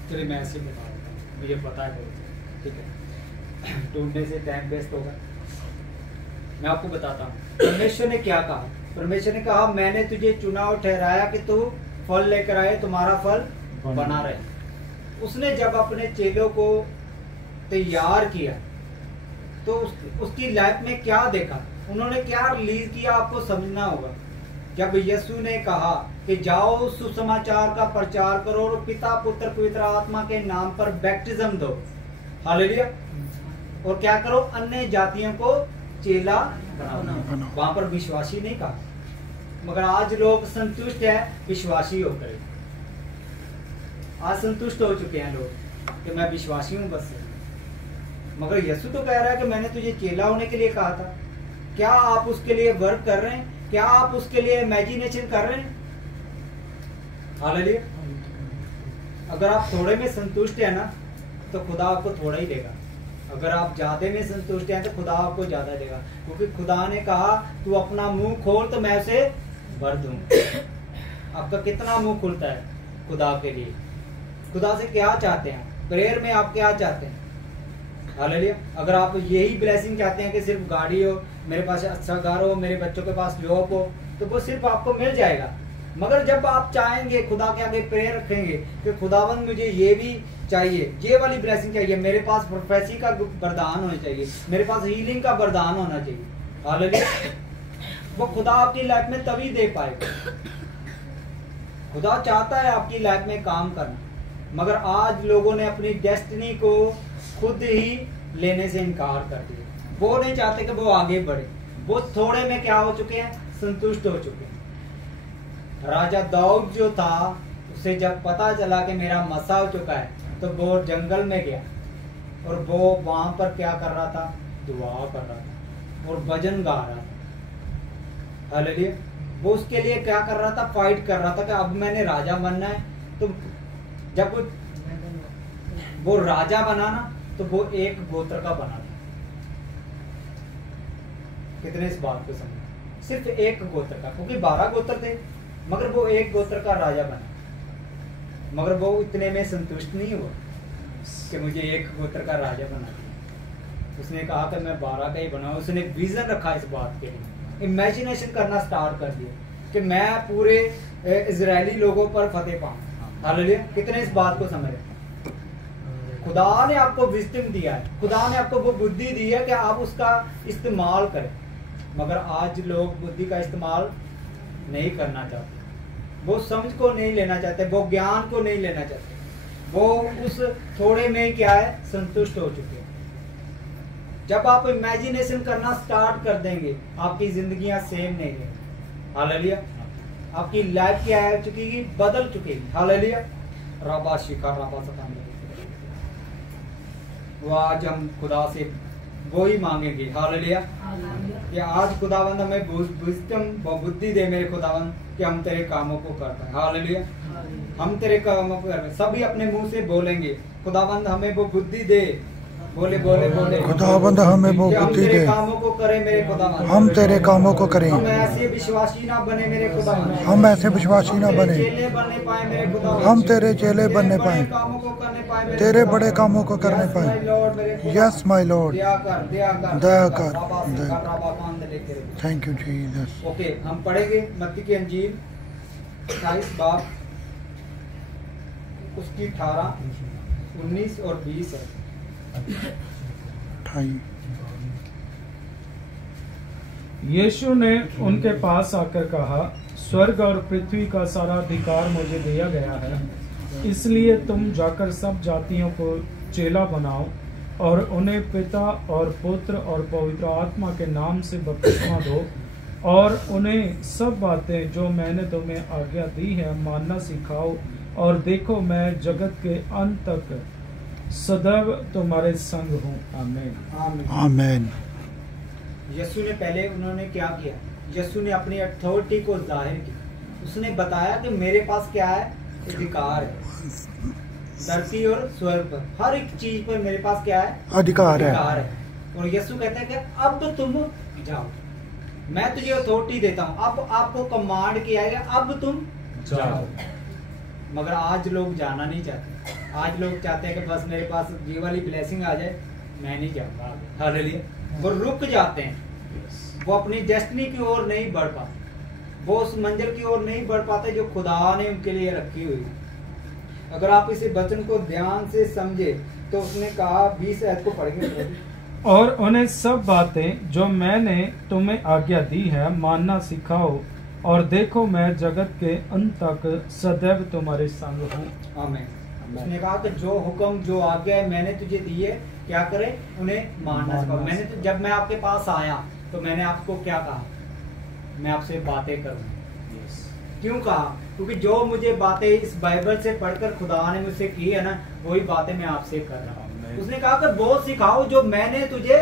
चलिए मैं ऐसे बता देता हूँ, मुझे पता है, ठीक है, ढूंढने से टाइम वेस्ट होगा। मैं आपको बताता हूँ परमेश्वर ने क्या कहा। परमेश्वर ने कहा मैंने तुझे चुना और ठहराया कि तू फल लेकर आए, तुम्हारा फल बना रहे। उसने जब अपने चेलों को तैयार किया तो उसकी लाइफ में क्या देखा, उन्होंने क्या रिलीज किया, आपको समझना होगा। जब यीशु ने कहा कि जाओ सुसमाचार का प्रचार करो और पिता पुत्र पवित्र आत्मा के नाम पर बैप्टिज्म दो, हालेलुया, और क्या करो, अन्य जातियों को चेला बनाओ। वहां पर विश्वासी नहीं कहा, मगर आज लोग संतुष्ट है विश्वासी होकर। आज संतुष्ट हो चुके हैं लोग कि मैं विश्वासी हूं बस, मगर यीशु तो कह रहा है कि मैंने तुझे चेला होने के लिए कहा था। क्या आप उसके लिए वर्क कर रहे हैं? क्या आप उसके लिए इमेजिनेशन कर रहे हैं? हालेलुया। अगर आप थोड़े में संतुष्ट है ना तो खुदा आपको थोड़ा ही देगा, अगर आप ज्यादा में संतुष्ट हैं तो खुदा आपको ज्यादा देगा, क्योंकि खुदा ने कहा तू अपना मुंह खोल तो मैं उसे भर दूंगा। आपका कितना मुंह खुलता है खुदा के लिए? खुदा से क्या चाहते हैं? प्रेयर में आप क्या चाहते हैं? हालेलुया। अगर आप यही ब्लेसिंग चाहते हैं कि सिर्फ गाड़ी हो, मेरे पास अच्छा घर हो, मेरे बच्चों के पास जॉब हो, तो वो सिर्फ आपको मिल जाएगा। मगर जब आप चाहेंगे, खुदा के आगे प्रेयर रखेंगे कि खुदावंद मुझे ये भी चाहिए, ये वाली ब्लेसिंग चाहिए, मेरे पास प्रोफेसी का वरदान होना चाहिए, मेरे पास हीलिंग का वरदान होना चाहिए, हालेलुया, वो खुदा आपकी लाइफ में तभी दे पाएगा। खुदा चाहता है आपकी लाइफ में काम करना, मगर आज लोगों ने अपनी डेस्टिनी को खुद ही लेने से इनकार कर दिया। वो नहीं चाहते कि वो आगे बढ़े, वो थोड़े में क्या हो चुके हैं? संतुष्ट हो चुके हैं। राजा दाऊद जो था, उसे जब पता चला कि मेरा मसा हो चुका है तो वो जंगल में गया और वो वहां पर क्या कर रहा था? दुआ कर रहा था और भजन गा रहा था, हालेलुया। वो उसके लिए क्या कर रहा था? फाइट कर रहा था कि अब मैंने राजा बनना है। तो जब वो राजा बना ना तो वो एक गोत्र का बना था। कितने इस बात को समझे? सिर्फ एक गोत्र का, क्योंकि 12 गोत्र थे, मगर वो एक गोत्र का राजा बना। मगर वो इतने में संतुष्ट नहीं हुआ कि मुझे एक गोत्र का राजा बना दिया। उसने कहा कि मैं 12 का ही बना। उसने विजन रखा इस बात के लिए, इमेजिनेशन करना स्टार्ट कर दिया कि मैं पूरे इजरायली लोगों पर फतेह पाऊं। हालेलुया। कितने इस बात को समझ? खुदा ने आपको विजडम दिया है, खुदा ने आपको वो बुद्धि दी है कि आप उसका इस्तेमाल करें, मगर आज लोग बुद्धि का इस्तेमाल नहीं करना चाहते, वो समझ को नहीं लेना चाहते, वो ज्ञान को नहीं लेना चाहते, वो उस थोड़े में क्या है? संतुष्ट हो चुके हैं। जब आप इमेजिनेशन करना स्टार्ट कर देंगे, आपकी जिंदगियां सेम नहीं रहेंगी, हालेलुया। आपकी लाइफ क्या है चुकी, बदल चुकेगी, हालेलुया। राबा शिखा राबा सतान, वो आज हम खुदा से वो ही मांगेंगे, हालेलुया, कि आज खुदावंद हमें बुद्धि दे मेरे खुदावंद कि हम तेरे कामों को कर पाए, हालेलुया। हम तेरे कामों को कर, सभी अपने मुंह से बोलेंगे खुदावंद हमें वो बुद्धि दे, बोले बोले बोले खुदावंद हमें वो बुद्धि दे, कामों को करें मेरे खुदावंद, हम तेरे कामों को करें, हम ऐसे विश्वासी ना बने मेरे खुदावंद, हम ऐसे विश्वासी ना बने, चेले बनने पाए मेरे खुदावंद, हम तेरे चेले बनने पाए, कामों को करने पाए, तेरे बड़े कामों को करने पाए। यस माय लॉर्ड, दया कर। Thank you Jesus. ओके, हम पढ़ेंगे मत्ती की अंजील 28 बाब उसकी 18, 19 और 20 है। यीशु ने उनके पास आकर कहा, स्वर्ग और पृथ्वी का सारा अधिकार मुझे दिया गया है, इसलिए तुम जाकर सब जातियों को चेला बनाओ और उन्हें पिता और पुत्र और पवित्र आत्मा के नाम से बपतिस्मा दो और उन्हें सब बातें जो मैंने तुम्हें आज्ञा दी है मानना सिखाओ, और देखो मैं जगत के अंत तक सदैव तुम्हारे संग हूँ। आमीन। आमीन। यीशु ने पहले उन्होंने क्या किया? यीशु ने अपनी अथॉरिटी को जाहिर किया। उसने बताया कि मेरे पास क्या है? अधिकार है। धरती और स्वर्ग पर हर एक चीज पर मेरे पास क्या है? अधिकार है। और यीशु कहता है कि अब तुम जाओ, मैं तुझे अथॉरिटी देता हूँ, अब आपको कमांड किया है, अब तुम जाओ। मगर आज लोग जाना नहीं चाहते। आज लोग चाहते हैं कि बस मेरे पास ये वाली ब्लेसिंग आ जाए, मैं नहीं जाऊंगा। हालेलुया। वो रुक जाते हैं, वो अपनी डेस्टिनी की ओर नहीं बढ़ पाते, वो उस मंजिल की ओर नहीं बढ़ पाते जो खुदा ने उनके लिए रखी हुई है। अगर आप इस वचन को ध्यान से समझे तो उसने कहा 20 आयत को पढ़ेंगे। और उन्हें सब बातें जो मैंने तुम्हें आज्ञा दी है मानना सिखाओ, और देखो मैं जगत के अंत तक सदैव तुम्हारे संग हूँ। आमीन। उसने कहा कि जो हुक्म जो आज्ञा है मैंने तुझे दी है, क्या करे? उन्हें मानना सिखाओ। मैंने तो जब मैं आपके पास आया तो मैंने आपको क्या कहा? मैं आपसे बातें करूँ। क्यों कहा? क्योंकि जो मुझे बातें इस बाइबल से पढ़कर खुदा ने मुझसे की है ना, वही बातें मैं आपसे कर रहा हूँ। उसने कहा कि वो सिखाओ जो मैंने तुझे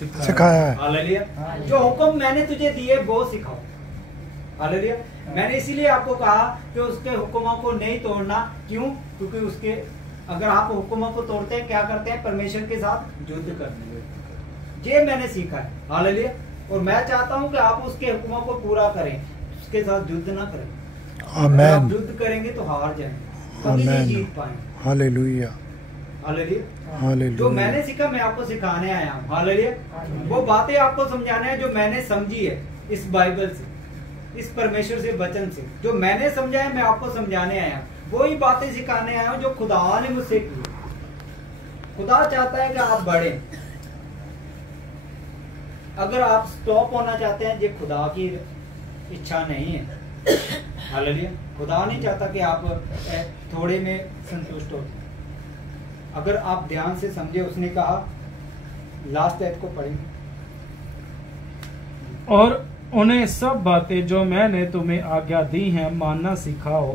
सिखाया है। हालेलुया। जो हुक्म मैंने तुझे दिए वो सिखाओ। हालेलुया। मैंने इसीलिए आपको कहा कि उसके हुक्मों को नहीं तोड़ना। क्यों? क्योंकि उसके अगर आप हुक्मों को तोड़ते हैं, क्या करते हैं? परमेश्वर के साथ युद्ध करते हैं। ये मैंने सीखा है। हालेलुया। और मैं चाहता हूँ कि आप उसके हुक्मों को पूरा करें, उसके साथ युद्ध ना करें। अगर आप युद्ध करेंगे तो हार जाएंगे, कभी नहीं जीत पाएंगे। हालेलुया। हालेलुया। हालेलुया। जो मैंने सीखा मैं आपको सिखाने आया हूँ। हालेलुया। वो बातें आपको समझाने हैं जो मैंने समझी है इस बाइबल से, इस परमेश्वर से वचन से। जो मैंने समझा है मैं आपको समझाने आया हूँ। वही बातें सिखाने आया हूँ जो खुदा ने मुझसे की। खुदा चाहता है कि आप बढ़े। अगर आप स्टॉप होना चाहते हैं, ये खुदा की इच्छा नहीं है। हालेलुया। खुदा नहीं चाहता कि आप थोड़े में संतुष्ट हो। अगर आप ध्यान से समझे, उसने कहा, लास्ट आयत को पढ़ेंगे। और उन्हें सब बातें जो मैंने तुम्हें आज्ञा दी हैं मानना सिखाओ,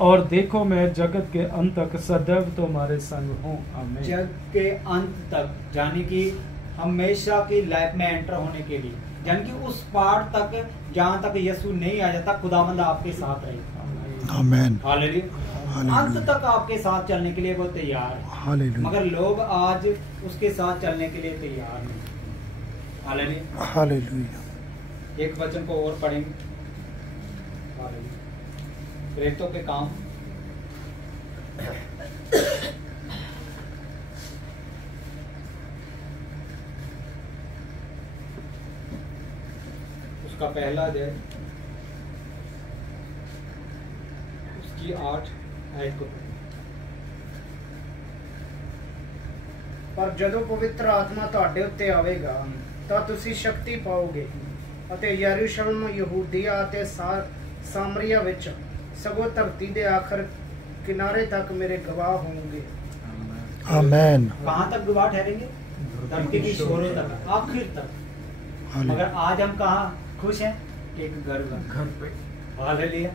और देखो मैं जगत के अंत तक सदैव तुम्हारे संग हूँ। आमीन। जग के अंत तक, यानी कि हमेशा की लाइफ में एंटर होने के लिए, यानी कि उस पार्ट तक जहाँ तक यीशु नहीं आ जाता, खुदावंद आपके साथ रहेगा। आमीन। हालेलुया। अंत तक आपके साथ चलने के लिए वो तैयार है। हालेलुया। मगर लोग आज उसके साथ चलने के लिए तैयार नहीं। हालेलुया। हालेलुया। एक वचन को और पढ़ेंगे। प्रेरितों के काम उसका पहला अध्याय उसकी 8 आयत को पढ़ें। ਪਰ ਜਦੋਂ ਪਵਿੱਤਰ ਆਤਮਾ ਤੁਹਾਡੇ ਉੱਤੇ ਆਵੇਗਾ ਤਾਂ ਤੁਸੀਂ ਸ਼ਕਤੀ ਪਾਓਗੇ ਅਤੇ ਯਰੂਸ਼ਲਮ, ਯਹੂਦੀਆ ਅਤੇ ਸਾਮਰੀਆ ਵਿੱਚ ਸਗੋਂ ਧਰਤੀ ਦੇ ਆਖਰ किनारे तक मेरे गवाह होंगे। आमीन। कहाँ तक गवाह ठहरेंगे? धरती की छोरों तक, आखिर तक। मगर आज हम कहाँ खुश हैं? एक घर पे, हालेलुया,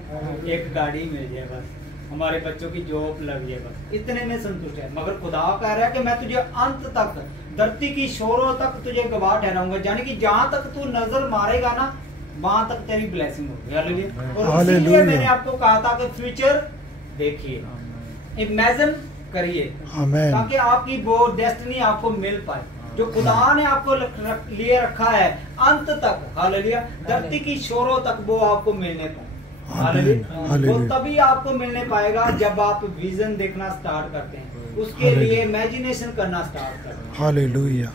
एक गाड़ी मिल जाए बस, हमारे बच्चों की जॉब लग जाए बस, इतने में संतुष्ट है। मगर खुदा कह रहा है कि मैं तुझे अंत तक, धरती की छोरों तक तुझे गवाह ठहराऊंगा। यानी कि जहाँ तक तू नजर मारेगा ना, वहां तक तेरी ब्लेसिंग होगी। हालेलुया। और इसीलिए मैंने आपको कहा था कि फ्यूचर देखिए, इमेजिन करिए, ताकि आपकी वो डेस्टिनी आपको मिल पाए जो खुदा ने आपको लिए रखा है अंत तक। हालेलुया। धरती की छोरों तक वो आपको मिलने पाए। हालेलुया। वो तभी आपको मिलने पाएगा जब आप विजन देखना स्टार्ट करते हैं, उसके लिए इमेजिनेशन करना स्टार्ट करते हैं। हालेलुया।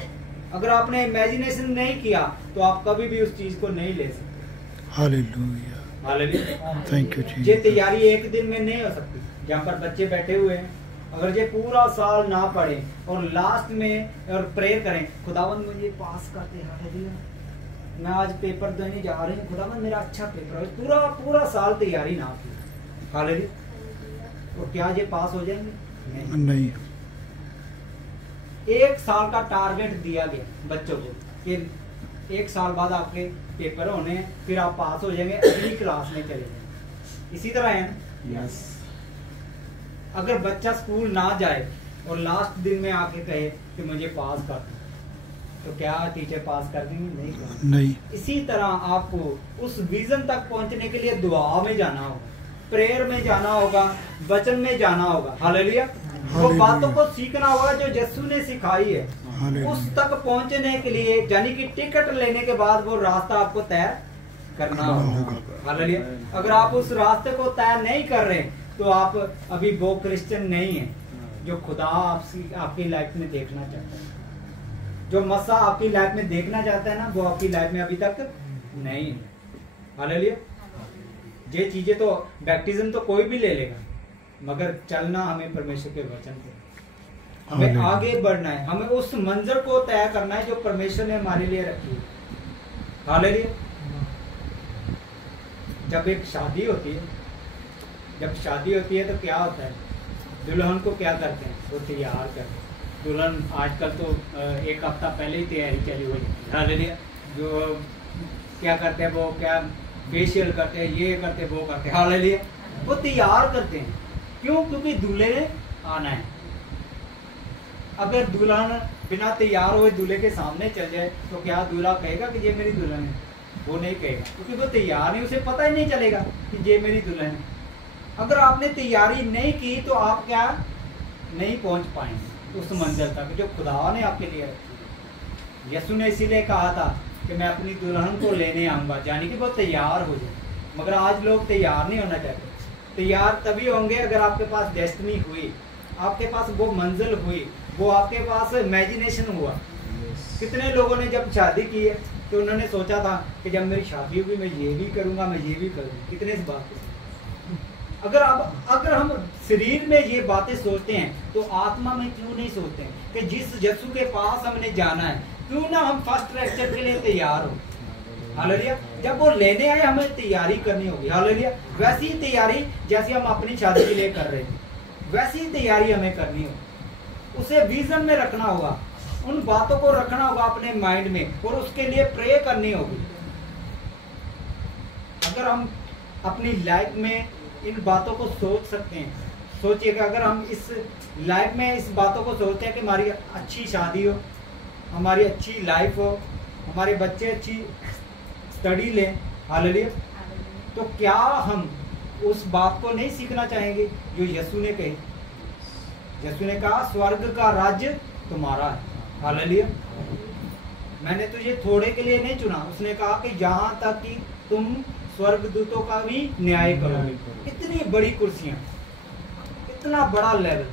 अगर आपने इमेजिनेशन नहीं किया तो आप कभी भी उस चीज को नहीं ले सकते। हालेलुया। हालेलुया। थैंक यू ये जी। तैयारी एक दिन में नहीं हो सकती। जहाँ पर बच्चे बैठे हुए हैं, अगर ये पूरा साल ना पढ़े और लास्ट में और प्रेयर करें, खुदावंद मुझे पास कर दे, हालेलुया, मैं आज पेपर देने जा रही हूँ, खुदा मेरा अच्छा पेपर है, पूरा पूरा साल तैयारी ना की, हालेलुया, तो क्या ये पास हो जाएंगे? नहीं। 1 साल का टारगेट दिया गया बच्चों को कि 1 साल बाद आपके पेपर होने हैं, फिर आप पास हो जाएंगे, अगली क्लास में चले जाएंगे। इसी तरह है ना? यस। अगर बच्चा स्कूल ना जाए और लास्ट दिन में आके कहे कि मुझे पास कर दो, तो क्या टीचर पास कर देंगे? नहीं कर देंगे। नहीं। इसी तरह आपको उस विजन तक पहुंचने के लिए दुआ में जाना होगा, प्रेयर में जाना होगा, वचन में जाना होगा, हालेलुया। वो हालेलुया। बातों को सीखना होगा जो यीशु ने सिखाई है, हालेलुया। उस तक पहुंचने के लिए, यानी कि टिकट लेने के बाद वो रास्ता आपको तय करना होगा, हालेलुया। अगर आप उस रास्ते को तय नहीं कर रहे तो आप अभी वो क्रिश्चियन नहीं है जो खुदा आपकी लाइफ में देखना चाहता है। जो मसा आपकी लाइफ में देखना चाहता है ना, वो आपकी लाइफ में अभी तक नहीं है, हालेलुया। ये चीजें तो बैप्टिज्म तो कोई भी ले लेगा, मगर चलना हमें परमेश्वर के वचन पे, हमें हालेलुया। आगे बढ़ना है, हमें उस मंजर को तय करना है जो परमेश्वर ने हमारे लिए रखी है, हालेलुया। जब एक शादी होती है, तो क्या होता है? दुल्हन को क्या करते हैं? वो तैयार करते हैं। दुल्हन आजकल तो 1 हफ्ता पहले ही तैयारी चली हुई है, हालेलुया। जो क्या करते हैं, वो क्या फेशियल करते हैं, ये करते हैं, वो करते हैं, हालेलुया। वो तैयार करते हैं, क्यों? क्योंकि दूल्हे ने आना है। अगर दुल्हन बिना तैयार हुए दूल्हे के सामने चल जाए तो क्या दूल्हा कहेगा कि ये मेरी दुल्हन है? वो नहीं कहेगा, क्योंकि वो तैयार नहीं, उसे पता ही नहीं चलेगा कि ये मेरी दुल्हन है। अगर आपने तैयारी नहीं की तो आप क्या नहीं पहुंच पाएंगे उस मंजिल तक जो खुदा ने आपके लिए रखी है। यीशु ने इसीलिए कहा था कि मैं अपनी दुल्हन को लेने आऊंगा, यानी कि वो तैयार हो जाए। मगर आज लोग तैयार नहीं होना चाहते। तैयार तभी होंगे अगर आपके पास डेस्टिनी हुई, आपके पास वो मंजिल हुई, वो आपके पास इमेजिनेशन हुआ। कितने लोगों ने जब शादी की है तो उन्होंने सोचा था कि जब मेरी शादी होगी मैं ये भी करूंगा, मैं ये भी करूंगा। कितने इस बात को, अगर हम शरीर में ये बातें सोचते हैं तो आत्मा में क्यों नहीं सोचते हैं कि जिस यीशु के पास हमने जाना है, क्यों ना हम फर्स्ट लेक्चर के लिए तैयार हो, हालेलुया। जब वो लेने आए हमें तैयारी करनी होगी, हालेलुया। वैसी ही तैयारी जैसी हम अपनी शादी के लिए कर रहे हैं, वैसी ही तैयारी हमें करनी होगी। उसे विजन में रखना होगा, उन बातों को रखना होगा अपने माइंड में, और उसके लिए प्रे करनी होगी। अगर हम अपनी लाइफ में इन बातों को सोच सकते हैं, सोचिएगा अगर हम इस लाइफ में इस बातों को सोचते हैं कि हमारी अच्छी शादी हो, हमारी अच्छी लाइफ हो, हमारे बच्चे अच्छी स्टडी लें, हालेलुया, तो क्या हम उस बात को नहीं सीखना चाहेंगे जो यीशु ने कही? यीशु ने कहा स्वर्ग का राज्य तुम्हारा है, हालेलुया। मैंने तुझे थोड़े के लिए नहीं चुना, उसने कहा कि यहाँ तक कि तुम स्वर्गदूतों का भी न्याय करोगे। इतनी बड़ी कुर्सियां, इतना बड़ा लेवल,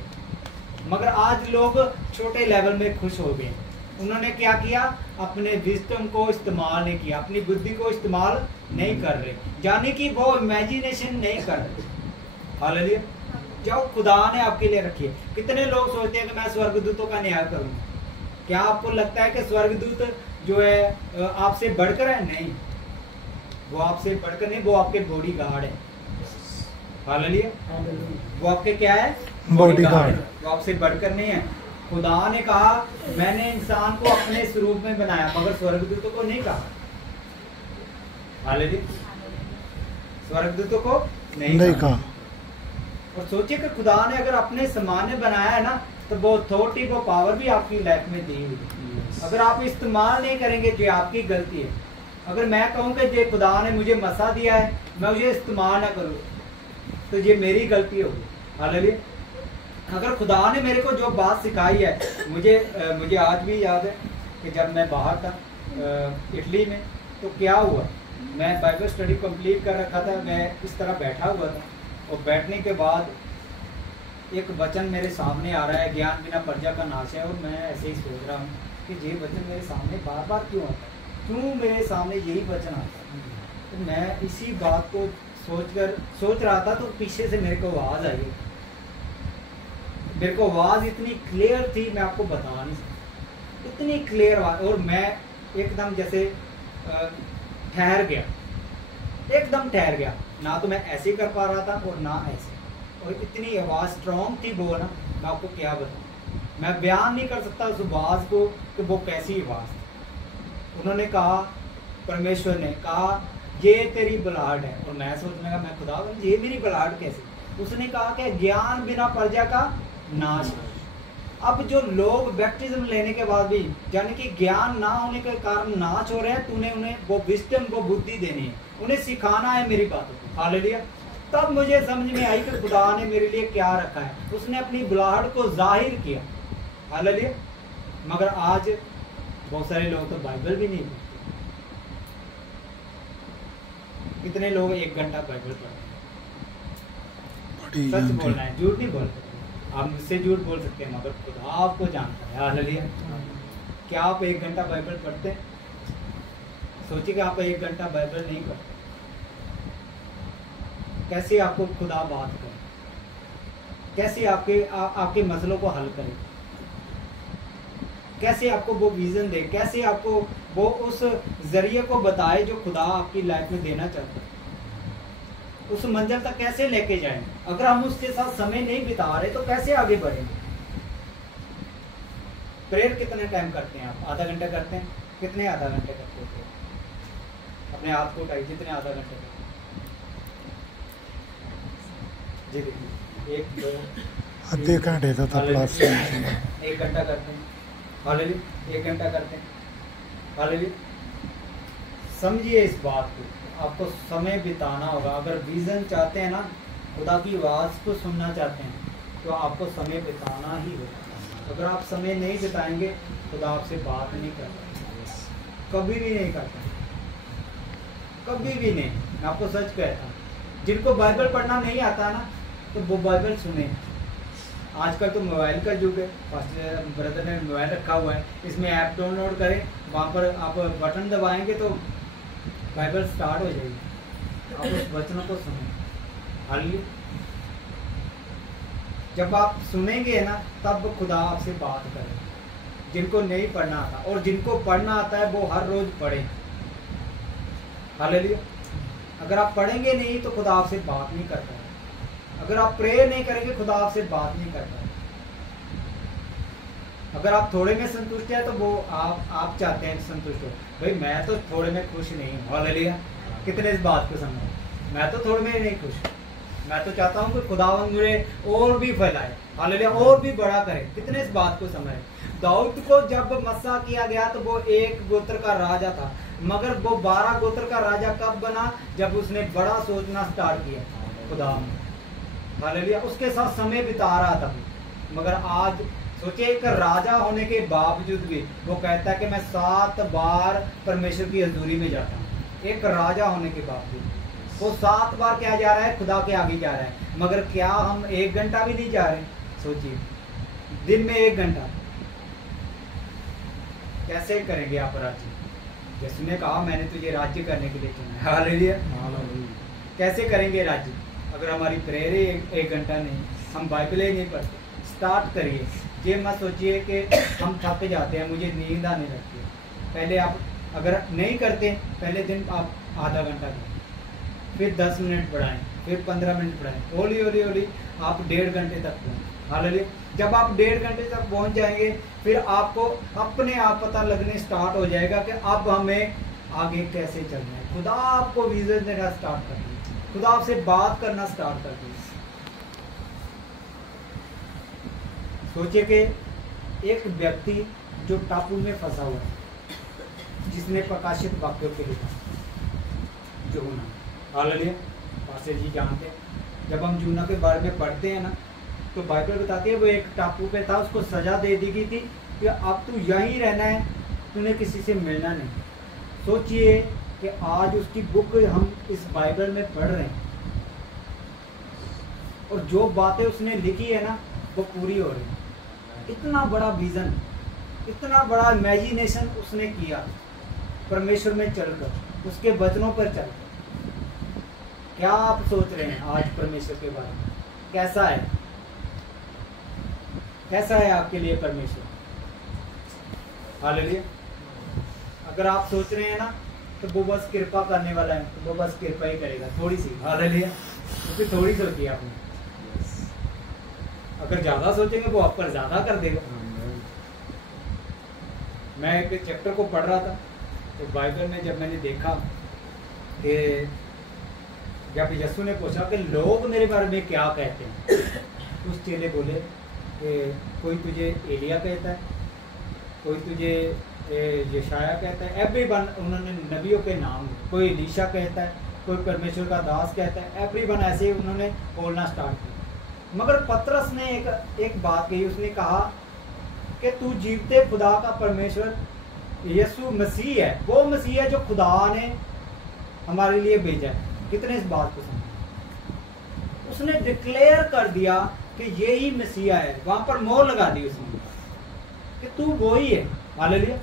मगर आज लोग छोटे लेवल में खुश हो गए। उन्होंने क्या किया? अपने विजडम को इस्तेमाल नहीं किया, अपनी बुद्धि को इस्तेमाल नहीं कर रहे, यानी कि वो इमेजिनेशन नहीं कर रहे, हालेलुया, जो खुदा ने आपके लिए रखी है। कितने लोग सोचते हैं कि मैं स्वर्गदूतों का न्याय करूंगा। क्या आपको लगता है कि स्वर्गदूत जो है आपसे बढ़कर है? नहीं, वो आपसे बढ़कर नहीं, वो आपके बॉडी गार्ड है, हालेलुया। वो आपके क्या है? Body guard. वो आपसे बढ़कर नहीं है। खुदा ने कहा मैंने इंसान को अपने स्वरूप में बनाया, मगर स्वर्गदूतों को नहीं कहा, हालेलुया, स्वर्गदूतों को नहीं कहा। और सोचिए कि खुदा ने अगर अपने समान में बनाया है ना, तो वो अथॉरिटी, वो पावर भी आपकी लाइफ में दी हुई है। अगर आप इस्तेमाल नहीं करेंगे जो आपकी गलती है। अगर मैं कहूँ कि जो खुदा ने मुझे मसा दिया है, मैं मुझे इस्तेमाल ना करूँ, तो ये मेरी गलती होगी, हालेलुया। अगर खुदा ने मेरे को जो बात सिखाई है, मुझे आज भी याद है कि जब मैं बाहर था इटली में, तो क्या हुआ, मैं बाइबल स्टडी कंप्लीट कर रखा था, मैं इस तरह बैठा हुआ था, और बैठने के बाद एक वचन मेरे सामने आ रहा है, ज्ञान बिना प्रजा का नाश है। और मैं ऐसे ही सोच रहा हूँ कि ये वचन मेरे सामने बार बार क्यों आता है, क्यों मेरे सामने यही वचन आता है। तो मैं इसी बात को सोच रहा था, तो पीछे से मेरे को आवाज़ आई। मेरे को आवाज़ इतनी क्लियर थी, मैं आपको बता नहीं सकता, इतनी क्लियर आवाज़। और मैं एकदम जैसे ठहर गया, एकदम ठहर गया। ना तो मैं ऐसे कर पा रहा था और ना ऐसे, और इतनी आवाज़ स्ट्रॉन्ग थी वो ना, मैं आपको क्या बताऊँ, मैं बयान नहीं कर सकता उस आवाज़ को कि वो कैसी आवाज़ थी। उन्होंने कहा, परमेश्वर ने कहा ये तेरी बुलाहट है, और मैं सोचने लगा मैं खुदा ये मेरी बुलाहट कैसी। उसने कहा कि ज्ञान बिना प्रजा का नाश है। अब जो लोग बैप्टिज्म लेने के बाद भी यानी कि ज्ञान ना होने के कारण नाश हो रहे हैं, तूने उन्हें वो विजडम, वो बुद्धि देनी है, उन्हें सिखाना है मेरी बातों को। हालेलुया। तब मुझे समझ में आई कि खुदा ने मेरे लिए क्या रखा है, उसने अपनी बुलाहट को जाहिर किया। हालेलुया। मगर आज बहुत सारे लोग तो बाइबल भी नहीं पढ़ते। कितने लोग 1 घंटा बाइबल पढ़ते हैं? सच बोलना है, झूठ नहीं बोलते। आप मुझसे झूठ बोल सकते हैं मगर खुदा आपको जानता है। हालेलुया। क्या आप 1 घंटा बाइबल पढ़ते हैं? सोचिए कि आप 1 घंटा बाइबल नहीं पढ़ते, कैसे आपको खुदा बात करे, कैसे आपके मसलों को हल करे, कैसे आपको वो विजन दे, कैसे आपको वो उस जरिए को बताए जो खुदा आपकी लाइफ में देना चाहता है, उस मंजिल तक कैसे लेके जाएं। अगर हम उसके साथ समय नहीं बिता रहे तो कैसे आगे बढ़ेंगे। प्रेयर कितने टाइम करते हैं आप? आधा घंटा करते हैं? कितने आधा घंटे करते हैं? अपने आप को उठाइए, जितने आधा घंटे करते हैं। जी देखिए, 1 2 आधे घंटे तो प्लस 1 घंटा करते हैं। हालेलुया। 1 घंटा करते हैं। हालेलुया। समझिए इस बात को, आपको समय बिताना होगा। अगर विजन चाहते हैं ना, खुदा की आवाज़ को सुनना चाहते हैं, तो आपको समय बिताना ही होगा। अगर आप समय नहीं बिताएंगे, खुदा आपसे बात नहीं करता, कभी भी नहीं करता, कभी भी नहीं। मैं आपको सच कहता हूँ, जिनको बाइबल पढ़ना नहीं आता ना, तो वो बाइबल सुने। आजकल तो मोबाइल का युग है। पास्टर ब्रदर ने मोबाइल रखा हुआ है, इसमें ऐप डाउनलोड करें, वहाँ पर आप बटन दबाएंगे तो बाइबल स्टार्ट हो जाएगी। आप उस वचनों को सुनें। हालेलुया। जब आप सुनेंगे ना, तब खुदा आपसे बात करें। जिनको नहीं पढ़ना आता और जिनको पढ़ना आता है वो हर रोज पढ़ें। हालेलुया। अगर आप पढ़ेंगे नहीं तो खुदा आपसे बात नहीं करता है। अगर आप प्रेयर नहीं करेंगे, खुदा आपसे बात नहीं करता है। अगर आप थोड़े में संतुष्ट है तो वो आप चाहते हैं संतुष्ट हो। भाई मैं तो थोड़े में खुश नहीं हूँ। हालेलुया। कितने इस बात को समझो, मैं तो थोड़े में नहीं खुश। मैं तो चाहता हूँ कि खुदावंद मुझे और भी फैलाए। हालेलुया। और भी बड़ा करे। कितने इस बात को समझे। दाऊद को जब मस्सा किया गया तो वो 1 गोत्र का राजा था, मगर वो 12 गोत्र का राजा कब बना? जब उसने बड़ा सोचना स्टार्ट किया खुदा। हालेलुया। उसके साथ समय बिता रहा था। मगर आज सोचिए, एक राजा होने के बावजूद भी वो कहता है कि मैं 7 बार परमेश्वर की हजूरी में जाता हूँ। एक राजा होने के बावजूद वो 7 बार क्या जा रहा है? खुदा के आगे जा रहा है। मगर क्या हम 1 घंटा भी नहीं जा रहे? सोचिए, दिन में 1 घंटा कैसे करेंगे आप राज्य? जैसे ने कहा, मैंने तुझे राज्य करने के लिए चुना है। हालेलुया। कैसे करेंगे राज्य अगर हमारी प्रेयर ही 1 घंटा नहीं, हम बाइबल ही नहीं पढ़ते? स्टार्ट करिए। ये मत सोचिए कि हम थक जाते हैं, मुझे नींद आने लगती है। पहले आप अगर नहीं करते, पहले दिन आप आधा घंटा करें, फिर 10 मिनट बढ़ाएं, फिर 15 मिनट बढ़ाएं, हौली हौली हौली आप 1.5 घंटे तक पहुँच। हालेलुया। जब आप 1.5 घंटे तक पहुँच जाएंगे, फिर आपको अपने आप पता लगने स्टार्ट हो जाएगा कि अब हमें आगे कैसे चलना है। खुदा आपको विजन देना स्टार्ट कर दिया, खुदा आपसे बात करना स्टार्ट कर दिया। सोचिए कि एक व्यक्ति जो टापू में फंसा हुआ है, जिसने प्रकाशित वाक्यों के लिखा, यूहन्ना। हालेलुया। पास्टर जी जानते हैं, जब हम यूहन्ना के बारे में पढ़ते हैं ना, तो बाइबल बताती है वो एक टापू पे था, उसको सजा दे दी गई थी कि अब तू यहीं रहना है, तूने किसी से मिलना नहीं। सोचिए कि आज उसकी बुक हम इस बाइबल में पढ़ रहे हैं, और जो बातें उसने लिखी है ना, वो पूरी हो रही है। इतना बड़ा विजन, इतना बड़ा इमेजिनेशन उसने किया परमेश्वर में चलकर, उसके वचनों पर चलकर। क्या आप सोच रहे हैं आज परमेश्वर के बारे में? कैसा है? कैसा है आपके लिए परमेश्वर? हालेलुया। अगर आप सोच रहे हैं ना तो वो बस कृपा करने वाला है, तो वो बस कृपा ही करेगा, थोड़ी सी। हालेलुया। क्योंकि थोड़ी सोची आपने, अगर ज्यादा सोचेंगे वो आप पर ज्यादा कर देगा। मैं एक चैप्टर को पढ़ रहा था तो बाइबल में जब मैंने देखा कि जब यीशु ने पूछा कि लोग मेरे बारे में क्या कहते हैं, उस चेले बोले कि कोई तुझे एलिया कहता है, कोई तुझे यशाया कहता है, एवरीवन, उन्होंने नबियों के नाम, कोई एलीशा कहता है, कोई परमेश्वर का दास कहता है, एवरीवन ऐसे उन्होंने बोलना स्टार्ट किया। मगर पतरस ने एक बात कही, उसने कहा कि तू जीवते खुदा का परमेश्वर यीशु मसीह है, वो मसीह है जो खुदा ने हमारे लिए भेजा है। कितने इस बात को समझे? उसने डिक्लेयर कर दिया कि यही मसीहा है, वहां पर मोहर लगा दी उसने कि तू वो ही है। हालेलुया।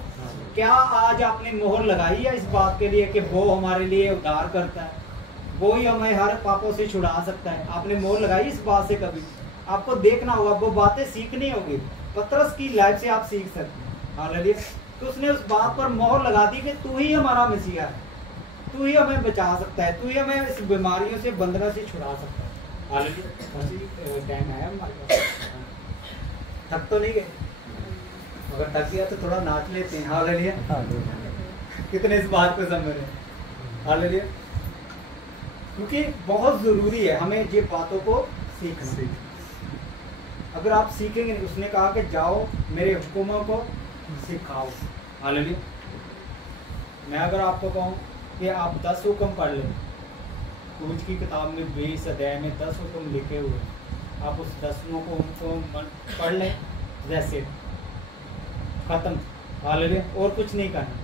क्या आज आपने मोहर लगाई है इस बात के लिए कि वो हमारे लिए उद्धार करता है, वो ही हमें हर पापों से छुड़ा सकता है? आपने मोहर लगाई इस बात से? कभी आपको देखना होगा, वो बातें सीखनी होगी। पतरस की लाइफ से आप सीख सकते हैं। हालेलुया। तो उसने उस बात पर मोहर लगा दी कि तू ही हमारा मसीहा है, तू ही हमें बचा सकता है, तू ही हमें इस बीमारियों से, बंधनों से छुड़ा सकता है। हालेलुया। टाइम आया हमारे पास, थक तो नहीं गए? अगर थक गया तो थोड़ा नाच लेते हैं। हालेलुया। कितने इस बात को समझ रहे हैं? हालेलुया। क्योंकि बहुत जरूरी है हमें ये बातों को सीखना। अगर आप सीखेंगे नहीं, उसने कहा कि जाओ मेरे हुक्मों को सिखाओ। हालेलुया। मैं अगर आपको कहूँ कि आप 10 हुक्म पढ़ लें, कूच की किताब में 20 अध्याय में 10 हुक्म लिखे हुए, आप उस 10 को पढ़ लें, जैसे खत्म। हालेलुया। और कुछ नहीं करना।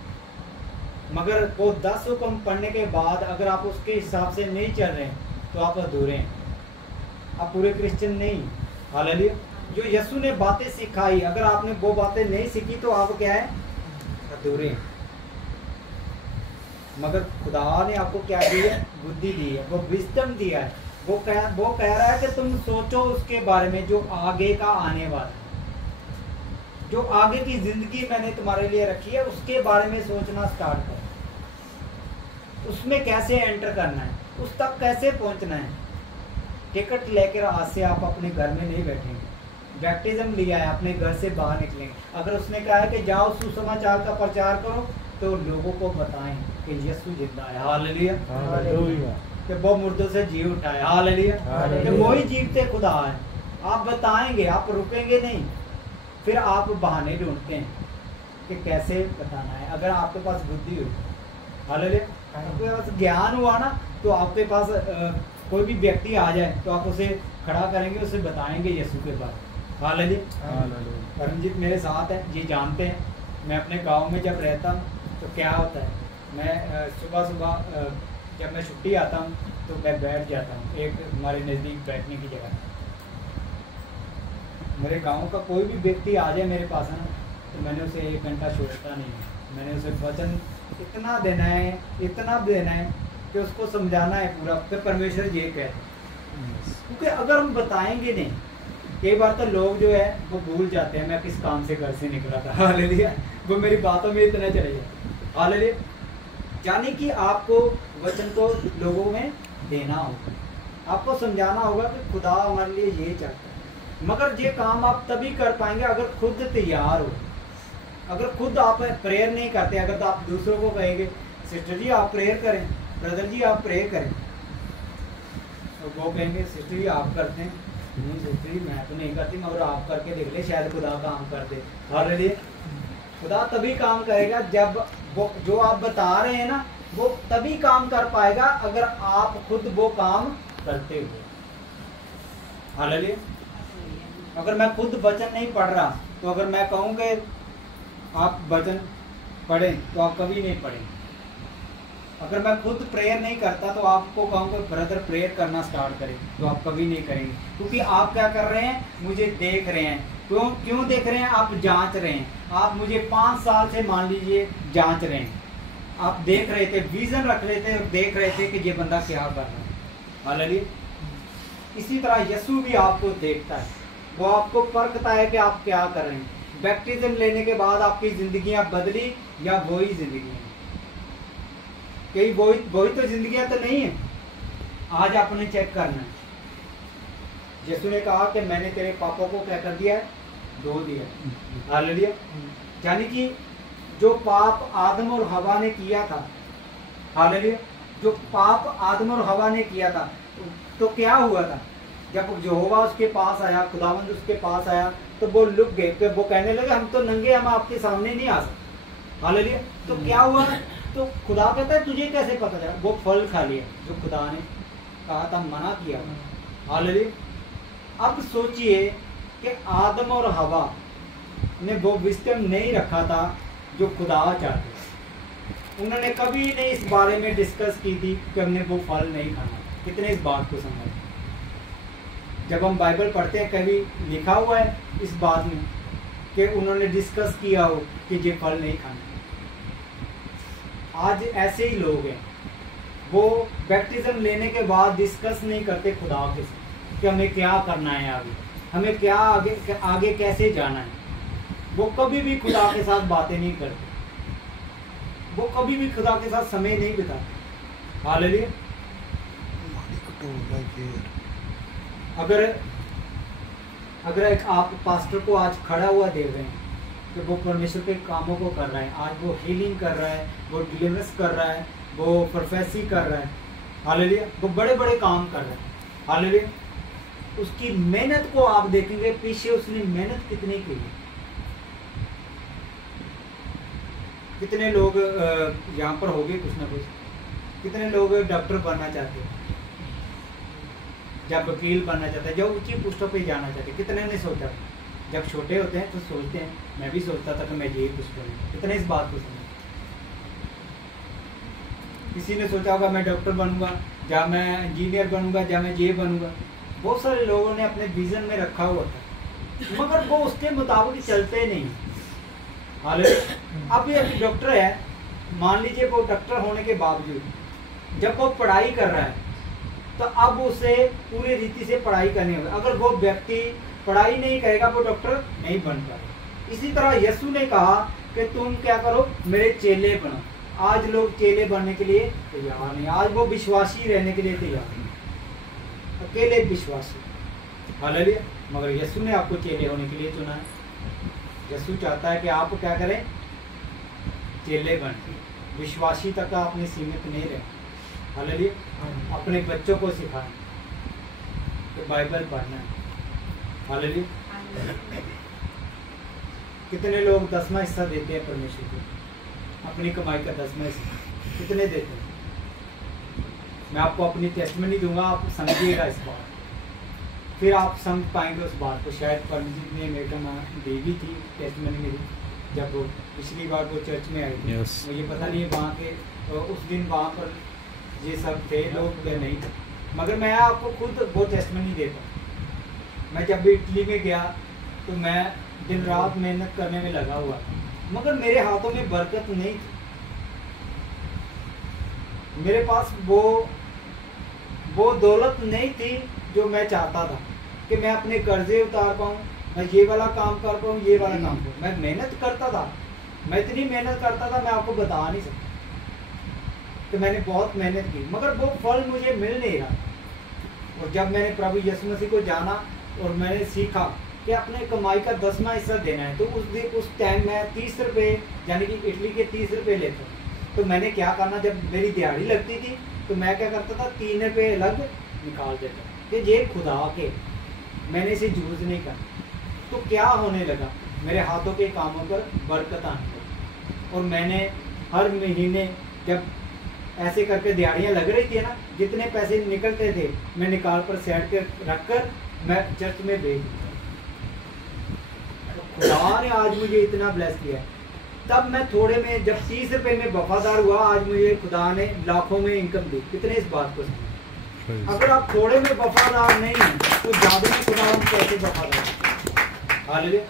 मगर वो 10 हुक्म पढ़ने के बाद अगर आप उसके हिसाब से नहीं चल रहे हैं तो आप अधूरे हैं, आप पूरे क्रिश्चियन नहीं। हालेलुया। जो यीशु ने बातें सिखाई, अगर आपने वो बातें नहीं सीखी तो आप क्या है? अधूरे हैं। मगर खुदा ने आपको क्या दी है? बुद्धि दी है, वो विजडम दिया है। वो कह रहा है कि तुम सोचो उसके बारे में जो आगे का आने वाला है, जो आगे की जिंदगी मैंने तुम्हारे लिए रखी है, उसके बारे में सोचना स्टार्ट करो। उसमें कैसे एंटर करना है, उस तक कैसे पहुंचना है। टिकट लेकर आज से आप अपने घर में नहीं बैठेंगे। बैप्टिज्म लिया है, अपने घर से बाहर निकलेंगे। अगर उसने कहा है कि जाओ सुसमाचार का प्रचार करो, तो लोगों को बताएं कि यीशु जिंदा है। हालेलुया। कि वो मुर्दों से जी उठा है। हालेलुया। कि वो ही जीवते खुदा है। आप बताएंगे, आप रुकेंगे नहीं। फिर आप बहाने ढूंढते हैं कि कैसे बताना है। अगर आपके पास बुद्धि हो, हालेलुया, आपके पास ज्ञान हुआ ना, तो आपके पास कोई भी व्यक्ति आ जाए तो आप उसे खड़ा करेंगे, उसे बताएंगे यीशु के बारे में। हालेलुया। परमजीत मेरे साथ है, ये जानते हैं। मैं अपने गांव में जब रहता हूँ तो क्या होता है, मैं सुबह जब मैं छुट्टी आता हूँ तो मैं बैठ जाता हूँ एक हमारे नज़दीक बैठने की जगह। मेरे गांव का कोई भी व्यक्ति आ जाए मेरे पास ना, तो मैंने उसे 1 घंटा छोड़ता नहीं है। मैंने उसे वचन इतना देना है कि उसको समझाना है पूरा कि परमेश्वर ये कहते हैं। क्योंकि अगर हम बताएंगे नहीं, कई बार तो लोग जो है वो भूल जाते हैं मैं किस काम से घर से निकला था। हालेलुया। वो मेरी बातों में इतना चले जाए। हालेलुया। यानी कि आपको वचन को लोगों में देना होगा, आपको समझाना होगा कि खुदा हमारे लिए ये चाहता है। मगर ये काम आप तभी कर पाएंगे अगर खुद तैयार हो। अगर खुद आप प्रेयर नहीं करते, अगर तो आप दूसरों को कहेंगे सिस्टर जी आप प्रेयर करें, ब्रदर जी आप प्रेयर करें, तो वो कहेंगे सिस्टर जी आप करते हैं, नहीं सिस्टर जी मैं तो नहीं करती, मगर आप करके देख ले, शायद खुदा काम कर दे। हालेलुया। खुदा तभी काम करेगा जब वो जो आप बता रहे हैं ना, वो तभी काम कर पाएगा अगर आप खुद वो काम करते हुए। हालेलुया। अगर मैं खुद वचन नहीं पढ़ रहा, तो अगर मैं कहूँ कि आप वचन पढ़ें, तो आप कभी नहीं पढ़ेंगे। अगर मैं खुद प्रेयर नहीं करता, तो आपको कहूँ कि ब्रदर प्रेयर करना स्टार्ट करें, तो आप कभी नहीं करेंगे। क्योंकि आप क्या कर रहे हैं, मुझे देख रहे हैं। क्यों देख रहे हैं? आप जांच रहे हैं। आप मुझे 5 साल से मान लीजिए जांच रहे हैं। आप देख रहे थे, विजन रख रहे थे और देख रहे थे कि ये बंदा क्या कर रहा है। हालेलुया। इसी तरह यीशु भी आपको देखता है, वो आपको परखता है कि आप क्या कर रहे हैं। बैप्टिज्म लेने के बाद आपकी जिंदगियां बदली या वही जिंदगी है? कई वही तो जिंदगियां तो नहीं है। आज आपने चेक करना है। यीशु ने कहा कि मैंने तेरे पापों को क्या कर दिया है, धो दिया। हालेलुया। यानी कि जो पाप आदम और हवा ने किया था, हालेलुया, जो पाप आदम और हवा ने किया था, तो क्या हुआ था? जब यहोवा उसके पास आया, खुदावंद उसके पास आया, तो वो लुक गए कि वो कहने लगे हम तो नंगे, हम आपके सामने नहीं आ सकते। हालेलुया। तो क्या हुआ? तो खुदा कहता है तुझे कैसे पता चला? वो फल खा लिया जो खुदा ने कहा था, मना किया। हालेलुया। अब सोचिए कि आदम और हवा ने वो विस्डम नहीं रखा था जो खुदा चाहते। उन्होंने कभी नहीं इस बारे में डिस्कस की थी कि हमने वो फल नहीं खाना। कितने इस बात को समझ? जब हम बाइबल पढ़ते हैं कभी लिखा हुआ है इस बात में कि उन्होंने डिस्कस किया हो कि ये फल नहीं खाना। आज ऐसे ही लोग हैं, वो बैप्टिज्म लेने के बाद डिस्कस नहीं करते खुदा के साथ कि हमें क्या करना है, आगे हमें क्या आगे कैसे जाना है। वो कभी भी खुदा के साथ बातें नहीं करते, वो कभी भी खुदा के साथ समय नहीं बिताते। हालेलुया। अगर एक आप पास्टर को आज खड़ा हुआ देख रहे हैं कि वो परमेश्वर के कामों को कर रहा है, आज वो हीलिंग कर रहा है, वो डिलीवरेंस कर रहा है, वो प्रोफेसी कर रहा है, हालेलुया, वो बड़े बड़े काम कर रहा है, हालेलुया, उसकी मेहनत को आप देखेंगे पीछे उसने मेहनत कितनी की है। कितने लोग यहाँ पर हो गए कुछ ना कुछ, कितने लोग डॉक्टर बनना चाहते हैं, जब वकील बनना चाहते हैं, जो ऊंची पोस्टों पे जाना चाहते हैं। कितने ने सोचा? जब छोटे होते हैं तो सोचते हैं, मैं भी सोचता था कि मैं ये कुछ बनूं। कितने इस बात को समझ? किसी ने सोचा होगा मैं डॉक्टर बनूंगा, या मैं इंजीनियर बनूंगा, या मैं ये बनूंगा। बहुत सारे लोगों ने अपने विजन में रखा हुआ था, मगर वो उसके मुताबिक चलते नहीं। हालेलुया। अब ये डॉक्टर है, मान लीजिए वो डॉक्टर होने के बावजूद जब वो पढ़ाई कर रहा है तो अब उसे पूरी रीति से पढ़ाई करनी होगी। अगर वो व्यक्ति पढ़ाई नहीं करेगा वो डॉक्टर नहीं बन पाएगा। इसी तरह यीशु ने कहा कि तुम क्या करो, मेरे चेले बनो। आज लोग चेले बनने के लिए तैयार नहीं, आज वो विश्वासी रहने के लिए तैयार नहीं, अकेले विश्वासी। हालेलुया। मगर यीशु ने आपको चेले होने के लिए चुना है। यीशु चाहता है कि आप क्या करें, चेले बन, विश्वासी तक आपने सीमित नहीं रहे। हालेलुया। अपने बच्चों को सिखाएं कि बाइबल पढ़ना है। हालेलुया। कितने लोग 10वां हिस्सा देते हैं परमेश्वर को, अपनी कमाई का 10वां हिस्सा कितने देते हैं? मैं आपको अपनी टेस्टमनी दूंगा, आप समझिएगा इस बात, फिर आप समझ पाएंगे उस बात को। शायद परमजीत ने मेरे को दी भी थी टेस्टमनी मेरी, जब वो पिछली बार वो चर्च में आई थी। मुझे पता नहीं है वहाँ के उस दिन वहाँ पर ये सब थे लोग या नहीं थे, मगर मैं आपको खुद वो टेस्टमनी देता हूँ। मैं जब भी इटली में गया तो मैं दिन रात मेहनत करने में लगा हुआ था, मगर मेरे हाथों में बरकत नहीं थी। मेरे पास वो दौलत नहीं थी जो मैं चाहता था कि मैं अपने कर्जे उतार पाऊँ, मैं ये वाला काम कर पाऊँ, ये वाला काम करूँ। मैं मेहनत करता था, मैं इतनी मेहनत करता था मैं आपको बता नहीं सकता कि मैंने बहुत मेहनत की, मगर वो फल मुझे मिल नहीं रहा। और जब मैंने प्रभु यीशु मसीह को जाना और मैंने सीखा कि अपने कमाई का 10वां हिस्सा देना है, तो उस टाइम मैं 30 रुपये यानी कि इटली के 30 रुपये लेता। तो मैंने क्या करना, जब मेरी दिहाड़ी लगती थी तो मैं क्या करता था, 3 रुपये अलग निकाल देता कि ये खुदा के, मैंने इसे यूज नहीं करना। तो क्या होने लगा, मेरे हाथों के कामों पर बरकत आने लगी। और मैंने हर महीने जब ऐसे करके दिहाड़ियाँ लग रही थी ना, जितने पैसे निकलते थे मैं निकाल पर सेट कर रख कर मैं चर्च में भेज दिया। खुदा ने आज मुझे इतना ब्लेस किया। तब मैं थोड़े में, जब 30 रुपये में वफादार हुआ, आज मुझे खुदा ने लाखों में इनकम दी। कितने इस बात को समझ? अगर आप थोड़े में वफादार नहीं हैं तो ज्यादा में खुदा हम कैसे वफादार? हालेलुया।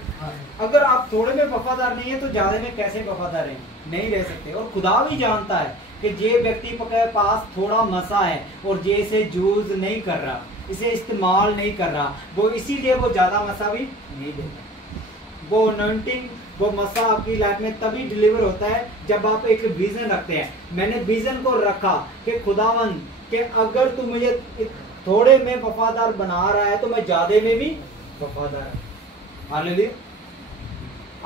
अगर आप थोड़े में वफादार नहीं है तो ज्यादा में कैसे वफादार रहें? नहीं रह सकते। और खुदा भी जानता है कि ये व्यक्ति के पास थोड़ा मसा है और ये इसे यूज नहीं कर रहा, इसे इस्तेमाल नहीं कर रहा, वो इसीलिए वो ज्यादा मसा भी नहीं देता। वो अनॉइंटिंग, वो मसा आपकी लाइफ में तभी डिलीवर होता है जब आप एक विजन रखते हैं। मैंने विजन को रखा कि खुदावन कि अगर तू मुझे थोड़े में वफादार बना रहा है तो मैं ज्यादा में भी वफादार। हालेलुया।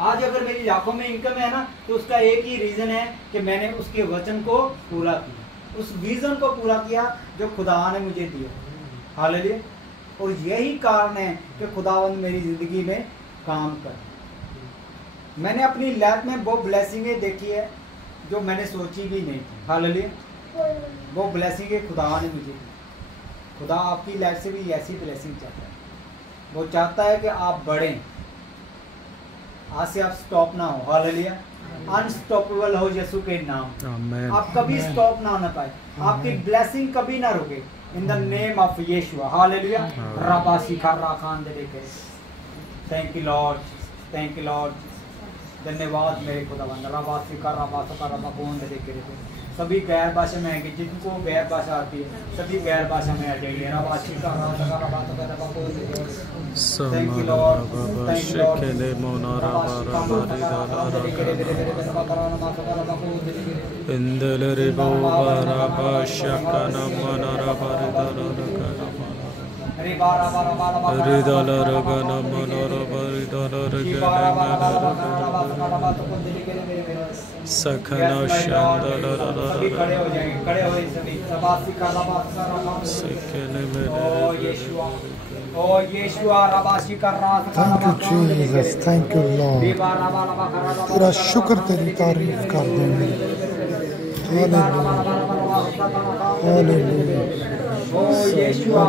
आज अगर मेरी लाखों में इनकम है ना, तो उसका एक ही रीजन है कि मैंने उसके वचन को पूरा किया, उस विजन को पूरा किया जो खुदा ने मुझे दिया। हालेलुया। और यही कारण है कि खुदावंद मेरी जिंदगी में काम कर। मैंने अपनी लाइफ में वो ब्लेसिंगें देखी है जो मैंने सोची भी नहीं थी। हालेलुया। वो ब्लेसिंगें खुदा ने मुझे दी। खुदा आपकी लाइफ से भी ऐसी ब्लेसिंग चाहता है। वो चाहता है कि आप बढ़ें, आज से आप स्टॉप ना हो। हालेलुया। अनस्टॉपेबल हो यीशु के नाम। आप कभी स्टॉप ना होना पाए, आपकी ब्लेसिंग कभी ना रुके। In the name of Yeshu. Hallelujah. रबा सिखा राखान दे के। Thank you Lord, thank you Lord. धन्यवाद मेरे खुदावंद। रबा सिखा रबा सका रबा कौन दे के। सभी गैर भाषा में आएंगे, जिनको गैर भाषा आती है सभी गैर भाषा में आ जाइए। रबा सिखा रबा सका रबा कौन दे के। Thank you Lord, thank you lord. सखना सभी खड़े हो जाएंगे, खड़े हो सभी। ओ यीशुआ रबासी कर रहा। Thank you Jesus, thank you Lord. तेरा शुक्र, तेरी तारीफ कर देंगे। हालेलुया। ओ यीशुआ,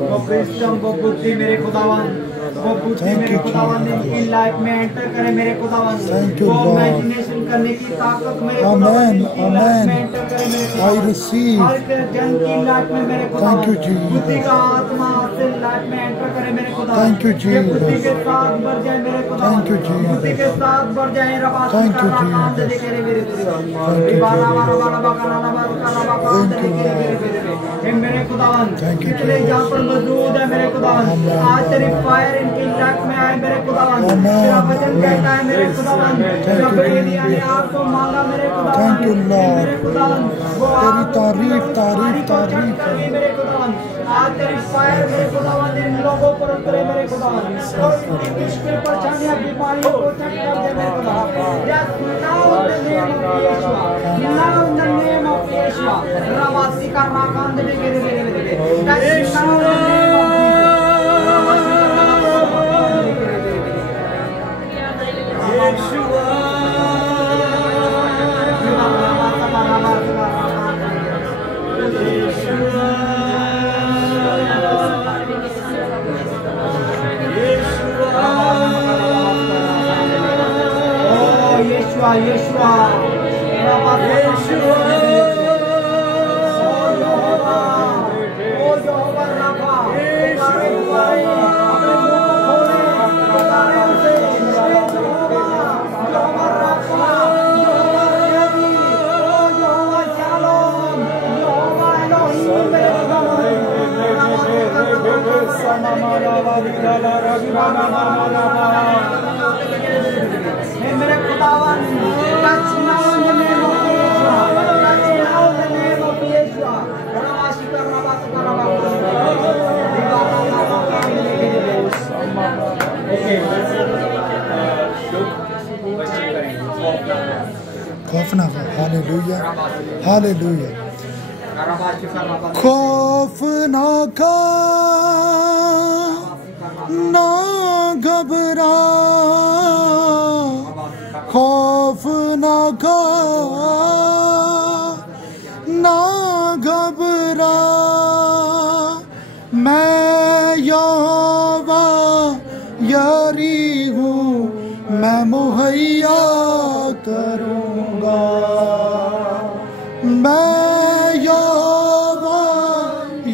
वो विजडम, वो बुद्धि मेरे खुदावन, वो बुद्धि मेरे खुदावन इनकी लाइफ में एंटर करे मेरे खुदावन। वो इमेजिनेशन करने की ताकत मेरे खुदावन इनकी लाइफ में एंटर करे मेरे खुदावन। I receive. हर जन की लाइफ में मेरे खुदावन Thank you, Jesus. बुद्धि का आत्मा से लाइफ में एंटर करे मेरे खुदावन। Thank you, ये Jesus. बुद्धि के साथ बढ़ जाए मेरे खुदावन। Thank you, Jesus. बुद्धि के साथ बढ़ जाए रबा। Thank you, Jesus. दे करे मेरे खुदावन। Thank you, मेरे खुदावन Thank you, कितने यहाँ पर मौजूद है मेरे खुदावन। आज तेरी फायर इनकी लाइफ में आए मेरे खुदावन। तेरा वचन कहता है मेरे खुदावन, जब एलिया ने आपको मांगा मेरे खुदावन, Thank you, Lord. मेरे खुदावन वो तेरी आपको तारीफ, पानी तारीफ, को चट तारीफ। कर दी मेरे खुदावन। आज तेरी फायर मेरे खुदावन इन लोगों पर उतरे मेरे खुदावन। और इनकी मुश्किल परेशानियां बीमारियों को चट कर दे मेरे खुदावन। Just now in the name of Yeshua, now in the name of Yeshua, रवासी का राकान दे के दे मेरे Just now in the name of Yeshua, Yeshua, मेरे खुदावन touch now in the name of Yeshua, touch now in the name of Yeshua, रवासी का रवास का रवास। Okay खौफ ना खा। Hallelujah, hallelujah. खौफ ना खा, ना घबरा, खौफ ना खा, ना घबरा, मैं यहोवा यारी हूँ, मैं मुहैया करूँगा। मैं यहोवा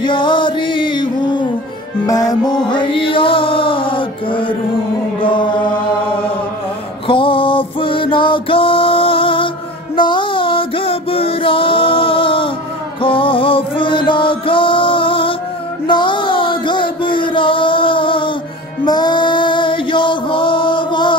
यारी हूँ, मैं मुहैया करूँगा। खौफ ना खा, ना घबरा, खौफ ना खा, ना घबरा, मैं यहोवा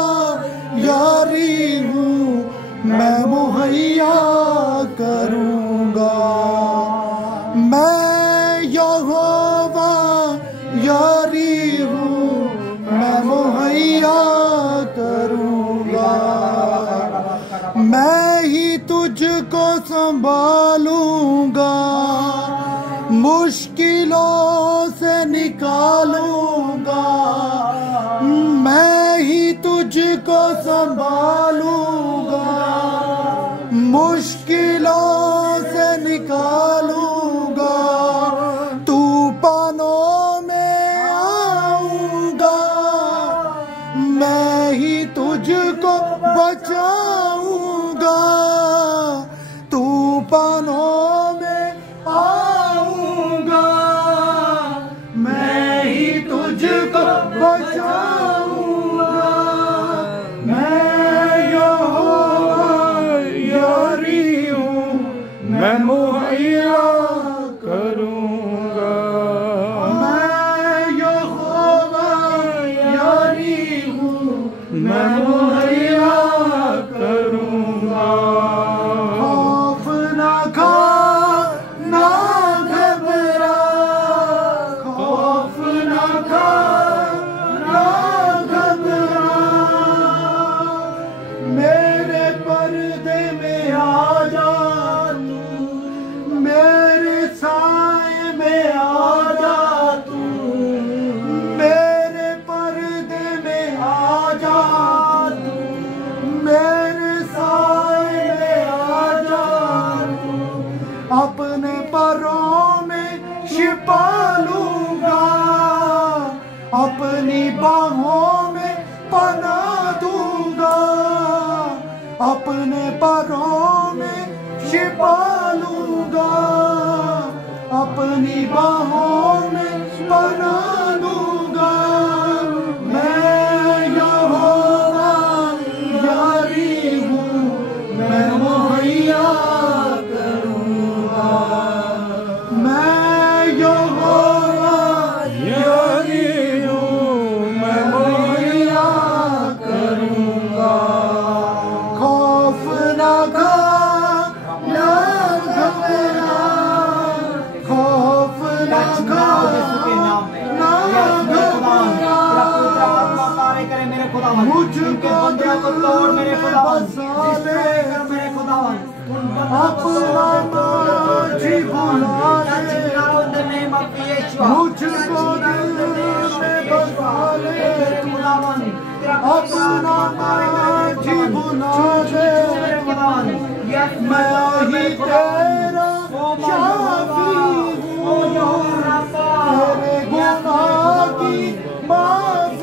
अपनी बाहों में पना दूंगा, अपने पैरों में छिपा लूंगा, अपनी बाहों में पना दूंगा। मैं यहोवा यारी हूँ, मैं मुहैया करूँगा। मैं यहोवा यारी हूँ, मैं मुहैया करूँगा। खौफ ना खा ना घबरा, खौफ ना खा ना घबरा। मुझको तोड़ मेरे खुदावन, मेरे खुदावन अपना माझी बुला ले, मुझको दिल में बसा ले, अपना माझी बुला ले। मैं ही तेरा शाफी हूँ, तेरे गुनाह की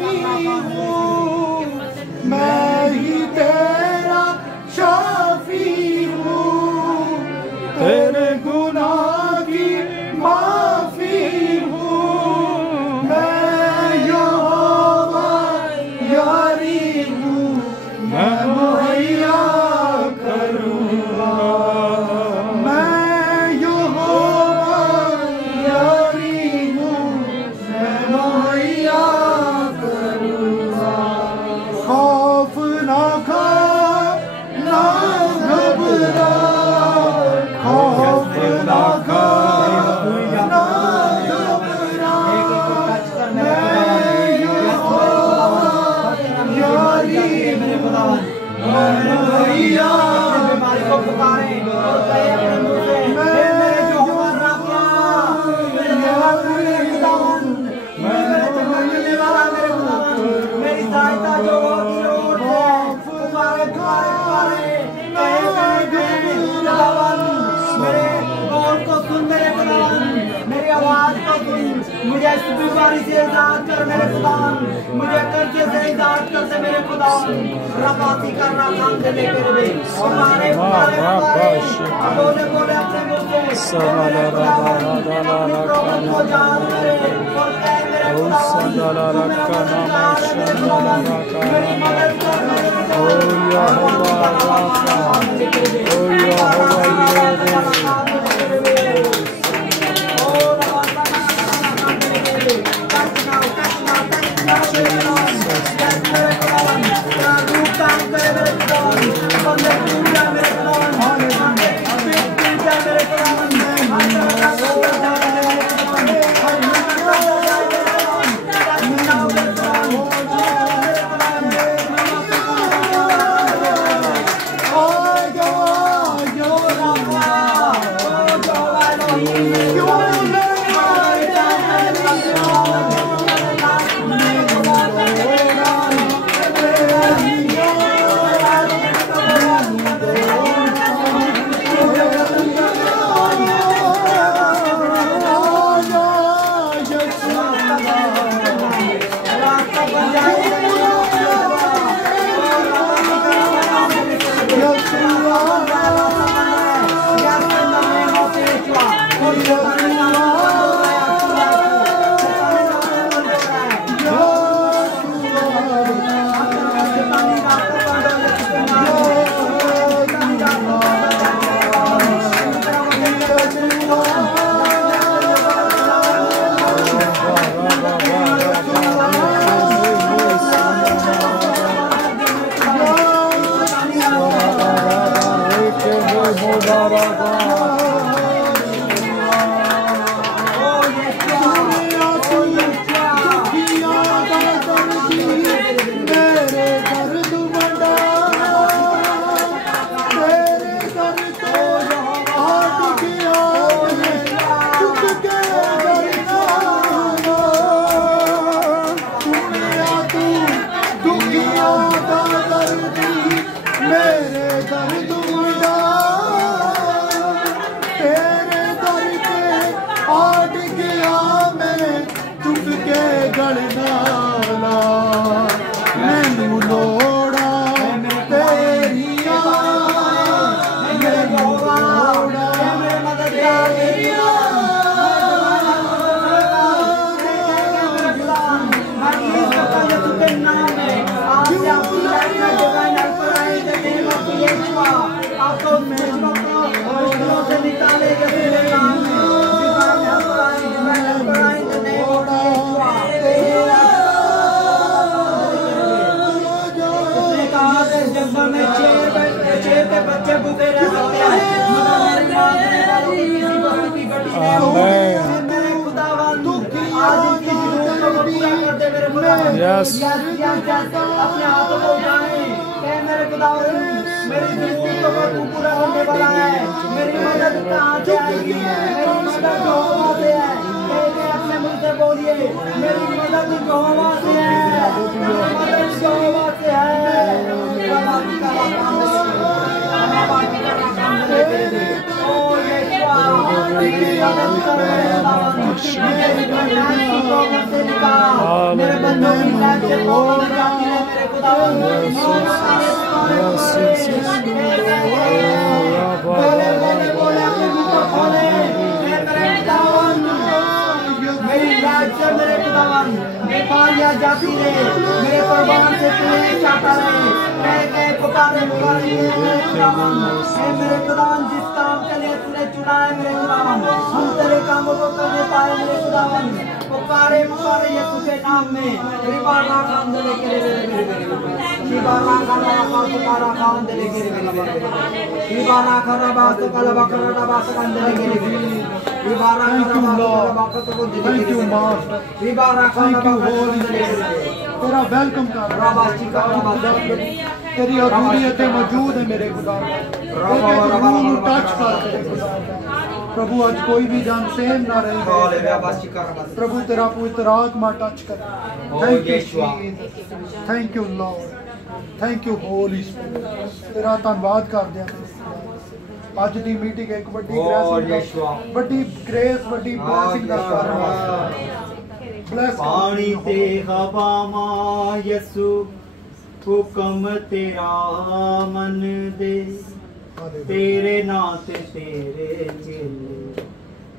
माफी हूँ। मैं ही तेरा शाफी हूँ, तेरे गुनाह की माफी हूँ। मैं यहोवा यारी हूँ, मैं मुहैया करूँगा। मैं यहोवा यारी हूँ, मैं मुहैया करूँगा। खौफ ना खा ना घबरा, खौफ ना खा ना घबरा। मैं यहोवा यारी हूँ, मैं मुहैया मेरी सहायता जो होती रोड से तुम्हारे द्वारे मेरे कौल को सुन मेरे खुदावन, मेरी आवाज को सुन। मुझे बीमारी से इजाद कर मेरे खुदावन, मुझे कर्जे से इजाद कर दे मेरे खुदावन। रबाती करना काम से लेकर भी हमारे बोले बोले अपने मुंह से अपनी प्रॉब्लम को जान करे और कहे मेरे खुदावन मेरी मदद कर गल नाला मैनू लोड़ा तेरिया मैनू लोड़ा आपको मुश्किलों से निकालेगा तेरे नाम में। उसने कहा कि जब में चेयर पे बच्चे भूखे रह सकते हैं मगर मेरे मांगने वालों को किसी बात की घटी नहीं होगी। मेरे खुदावंद आज इनकी जरूरतों को पूरा कर दे मेरे खुदावंद। अपने हाथों को उठाएं कहे मेरे खुदावंद मेरी जरूरतों को तू पूरा करने वाला है। मेरी मदद कहाँ से आएगी? मेरी मदद यहोवा से है। कहे अपने मुंह से बोलिए मेरी मदद यहोवा से है। मेरी मदद यहोवा से है। ओ यहोवा मेरे बंदों की लाइफ से प्रॉब्लम जाती है मेरे खुदावंद। मेरी लाइफ से मेरे खुदावंद बीमारियां जाती रहे मेरे कुर्बान से तुम्हें चाहता रहे कह पुकारे मेरे खुदावंद। मेरे खुदावंद जिस काम के लिए तूने चुना है मेरे खुदावंद हम तेरे कामों को करने पाए मेरे खुदावंद। पुकारे यीशु के नाम में रिबारा खान दे के रिबारा खान दे के रिबारा खरा बात कला बकरा बात खान दे के रिबारा खरा बात को दे के रिबारा खान तेरा वेलकम कर राबाची का तेरी हजूरियत मौजूद है मेरे खुदा। टच कर तेरे खुदा प्रभु आज कोई भी जान सेम ना रहे प्रभु तेरा पवित्र आत्मा टच कर। Thank you Lord thank you Holi spirit तेरा धन्यवाद कर दिया। ਅੱਜ ਦੀ ਮੀਟਿੰਗ ਇੱਕ ਵੱਡੀ ਗ੍ਰੇਸ ਵੱਡੀ ਬਲੇਸਿੰਗ ਦਾ ਕਾਰਨ पानी ते हवावां यसु हुक्म तेरा मन दे तेरे नां ते तेरे चेले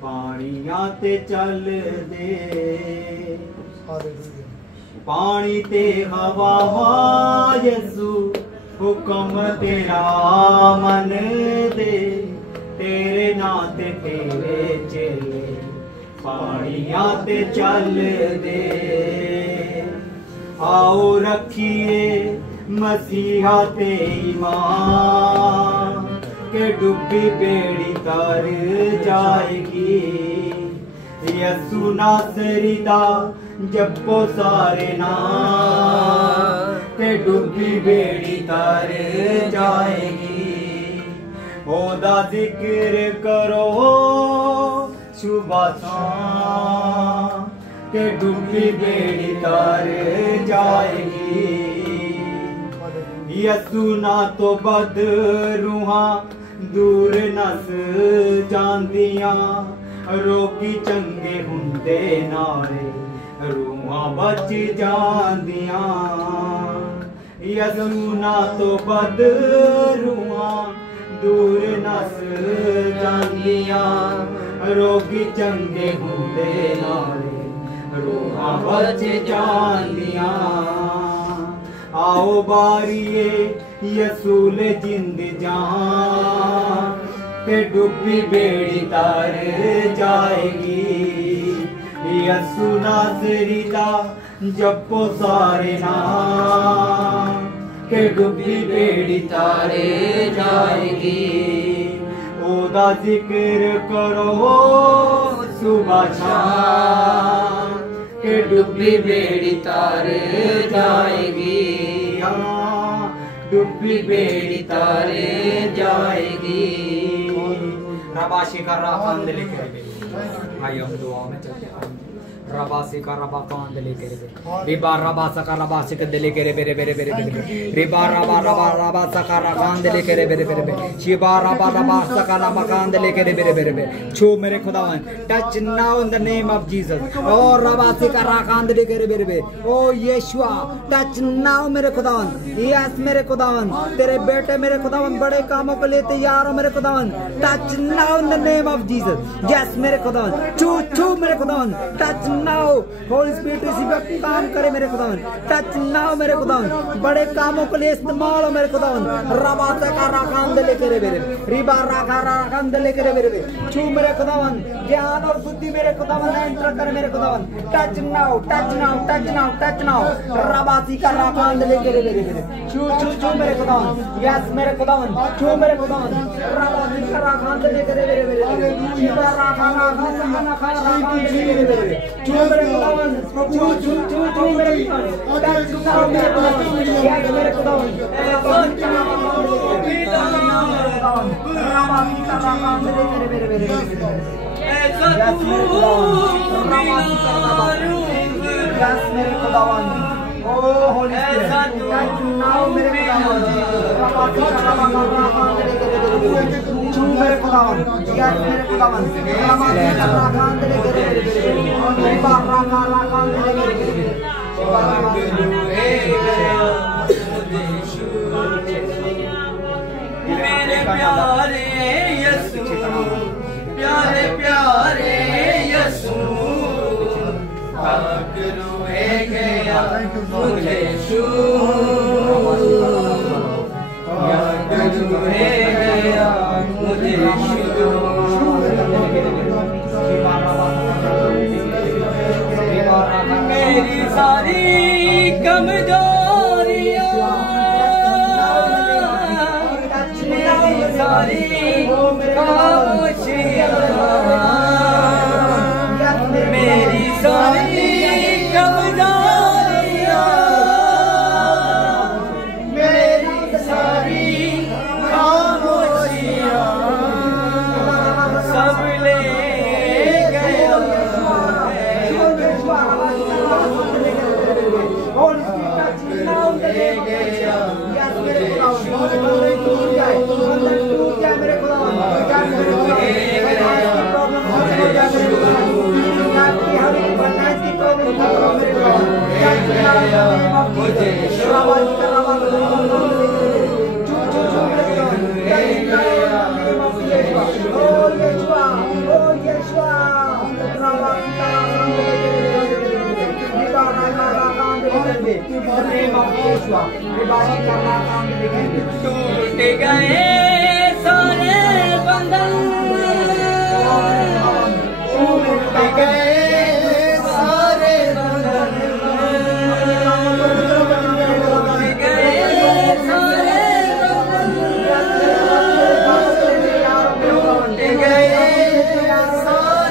पानियां ते चल दे। पानी ते हवावां यसु हुक्म तेरा मन दे तेरे नां ते तेरे चेले पानियां ते चल दे। आओ रखिए मसीहा ते ईमान के डूबी बेड़ी तर जाएगी। यसु नासरी दा जपो सारे नाम ते डूबी बेड़ी तर जाएगी। ओदा जिक्र करो सुबह के डूबी बेड़ी तर जाएगी। यसु ना तो बद रूहां दूर नस जांदियां रोगी चंगे हुंदे नारे रूहां बच जांदियां। यसु ना तो बद रूहां दूर नस जांदियां रोगी चंगे हुंदे नाले रूहां बच जांदियां। आओ बारिए यसू ले जिंद जान के डूबी बेड़ी तर जाएगी। यसू नासरी दा जपो सारे नाम के डूबी बेड़ी तारे जाएगी। ओदा जिक्र करो सुबह शाम के डूबी बेड़ी तारे जाएगी। डूबी बेड़ी तारे जाएगी। रबाशी कर रहा लेके आइए हम दुआ में चलते हैं। रबासी का रबा कान दले के रे रिबा रबा सका रबा सिक दले के रे बेरे बेरे बेरे रिबा रबा रबा रबा सका कान दले के रे बेरे बेरे शिबा रबा रबा सका रबा कान दले के रे बेरे बेरे छू मेरे खुदावन touch now in the name of Jesus ओ रबा सिका कान दले के रे बेरे ओ यीशुआ टच नाउ मेरे खुदावन यस मेरे खुदावन तेरे बेटे मेरे खुदावन बड़े कामों के लिए तैयार हो मेरे खुदावन touch now in the name of Jesus yes मेरे खुदावन छू छू मेरे खुदावन टच नाउ होली स्पिरिट इसी पे काम करे मेरे खुदावन टच नाउ मेरे खुदावन बड़े कामों के लिए इस्तेमाल हो मेरे खुदावन रबा का राखान दे लेके रे मेरे रिबा राखान दे लेके रे मेरे छू मेरे खुदावन ज्ञान और बुद्धि मेरे खुदावन एंटर करे मेरे खुदावन touch now touch now touch now touch now रबा का राखान दे लेके रे मेरे छू छू छू मेरे खुदावन यस मेरे खुदावन छू मेरे खुदावन रबा का राखान दे लेके रे मेरे रिबा राखान दे लेके रे मेरे छू मेरे खुदावन छू छू छू छू मेरे खुदावन टच नाउ मेरे खुदावन यस मेरे खुदावन रबा का राखान दे लेके रे मेरे यस मेरे खुदावन ओ होली स्पिरिट टच नाउ मेरे खुदावन छू मेरे खुदावन यस मेरे खुदावन राखान दे लेके रे रिबा राखान दे लेके रे मेरे प्यारे यीशु प्यारे प्यारे यीशु रोए गया मुझे छू रोए गया मुझे मेरी सारी कमजोरियां सारी खामोशियां मेरी सारी कमजोरियां मेरी सारी खामोशियां सब ले गया टूट गए सारे बंधन टूट गए सारे बंधन टूट गए सारे बंधन टूट गए सारे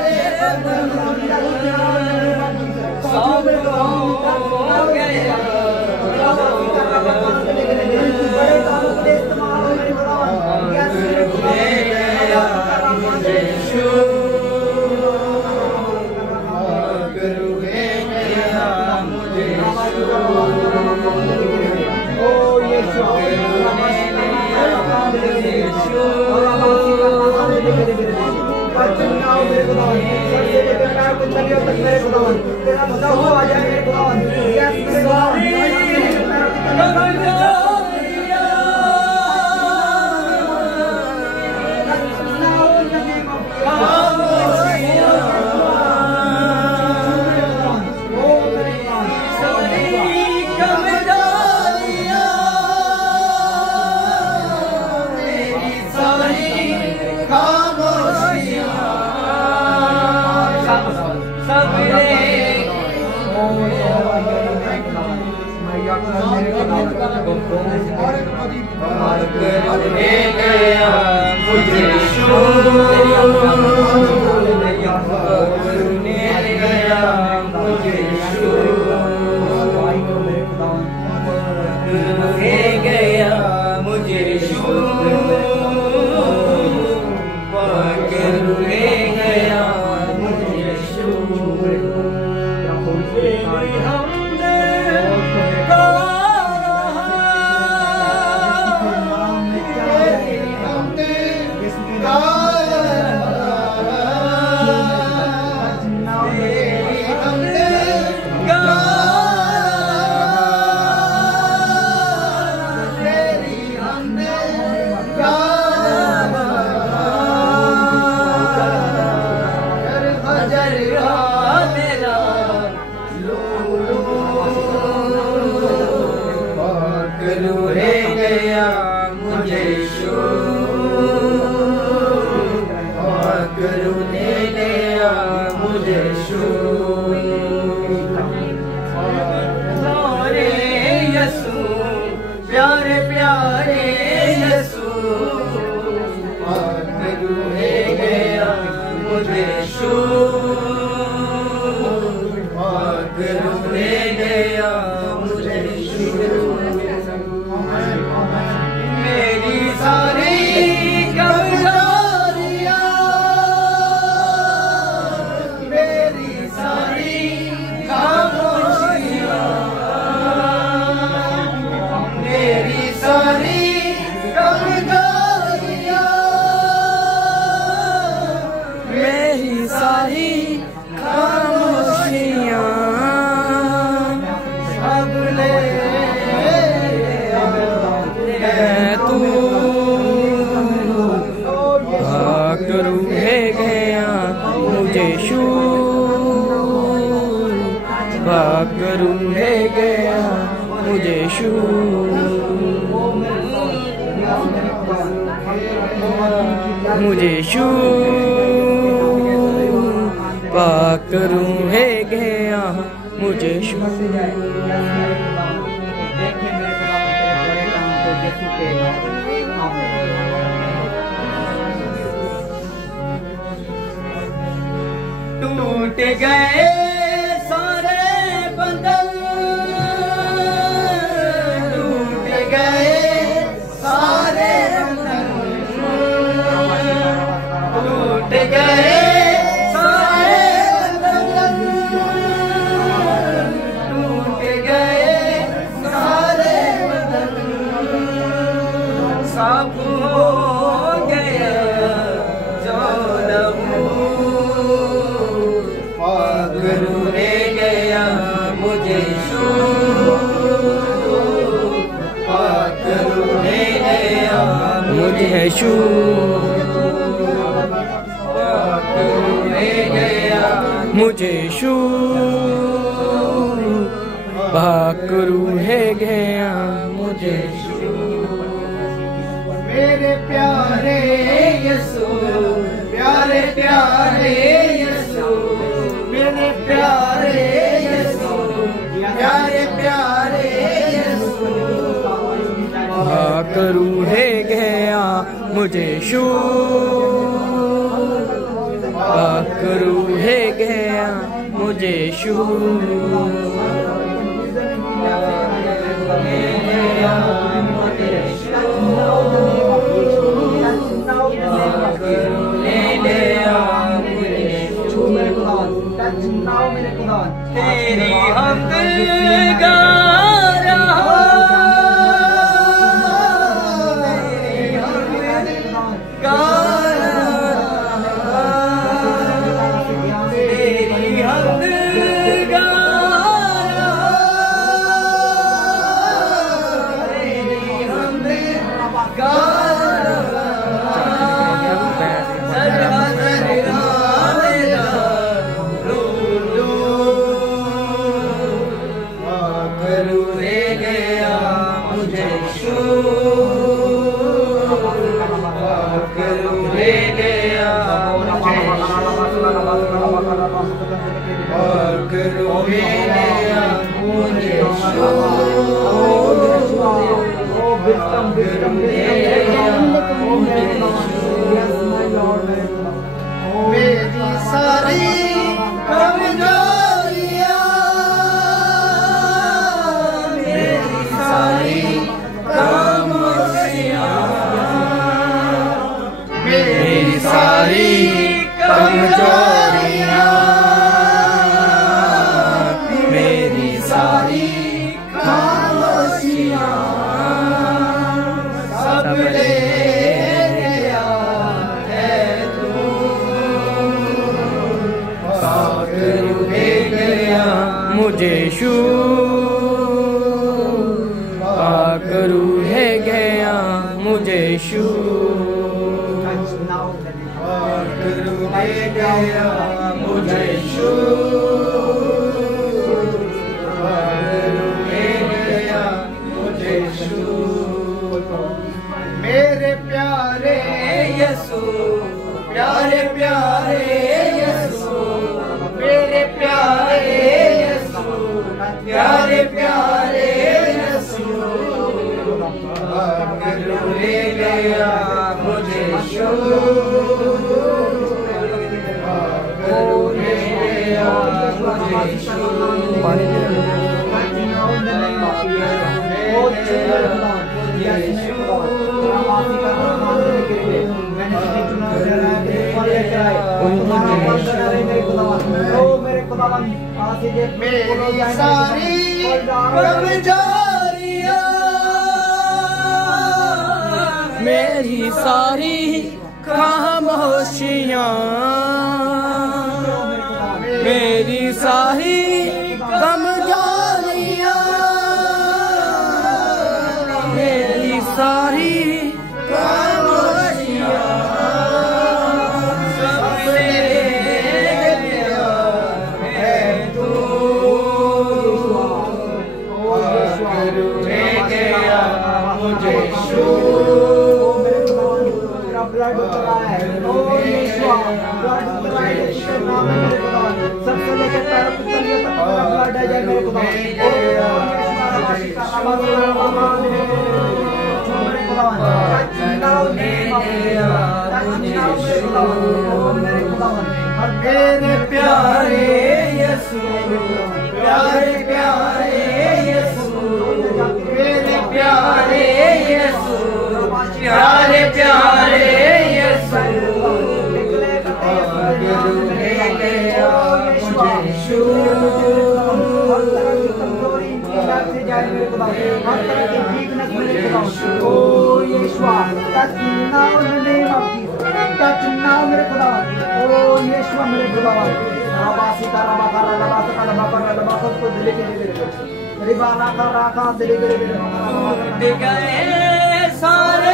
सब हो गया प्यारे प्यारे यसू गया मुझे शू गया मुझे शू मेरी सारी कमजोरियां मेरी सारी खामोशियां मेरी सारी कमजोरियां मेरी सारी खामोशियां सब ले तू करूँ है गया मुझे शू करूँ है गया मुझे शू मुझे शू करूँ है गया मुझे शू टूट गए सारे बंधन टूट गए सारे बंधन टूट गए सारे बंधन टूट गए सारे बंधन सब हो गया जो लहू करूँ ले गया मुझे शू करूँ ले गया मुझे शू करूँ ले गया मुझे शू करूँ है गया मुझे शू मेरे प्यारे यसू प्यारे प्यारे यसू मेरे प्यारे यसू प्यारे प्यारे यसू करूँ है गया मुझे शू करूँ है गया मुझे शू तेरी हमद गा रहा तेरी हमद गा रहा तेरी हमद गा रहा तेरी हमद गा मेरी सारी कमजोरियां मेरी सारी खामोशियां मेरी सारी कमजोरियां मेरी मुझे यीशु पाक रूह गया मुझे यीशु पाक रूह गया मुझे यीशु मेरे प्यारे यीशु प्यारे प्यारे यीशु मेरे प्यारे यीशु प्यारे प्यारे यीशु पाक रूह गया मुझे यीशु पाक रूह गया मुझे यीशु मेरी सारी कमजोरियां मेरी सारी खामोशियां मेरी सारी कमजोरियां मेरी सारी खामोशियां ब्लड उतरा है ओ यीशु ब्लड उतरा है यीशु के नाम में मेरे खुदा सबसे लेकर पैर तक तलिए तक मेरा ब्लड है जय मेरे खुदा ओ यीशु का आवाज मेरे खुदा नाउ नेम ऑफ मेरे खुदा मेरे प्यारे यीशु प्यारे प्यारे यीशु मेरे प्यारे यीशु प्यारे प्यारे यीशु सारे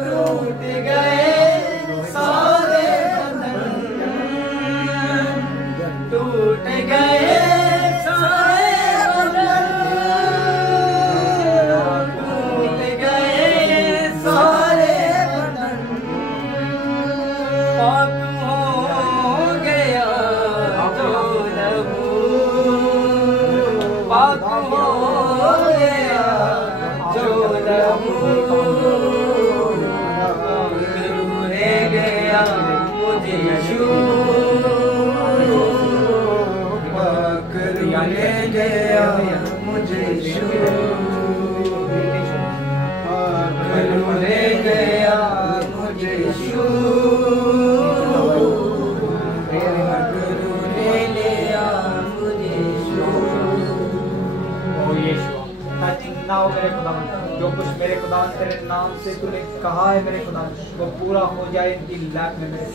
टूट गए सारे टूट गए सारे टूट गए सारे पाक हो गया जो लहू पाक हो गया जो लहू गया मुझे यीशु पाक ले गया मुझे यीशु पाक ले गया मुझे यीशु पाक ले लिया मुझे यीशु ओ यीशु टच नाउ मेरे खुदा जो कुछ मेरे खुदा तेरे नाम से तूने कहा है मेरे खुदा वो पूरा हो जाए इनकी लाइफ में मेरे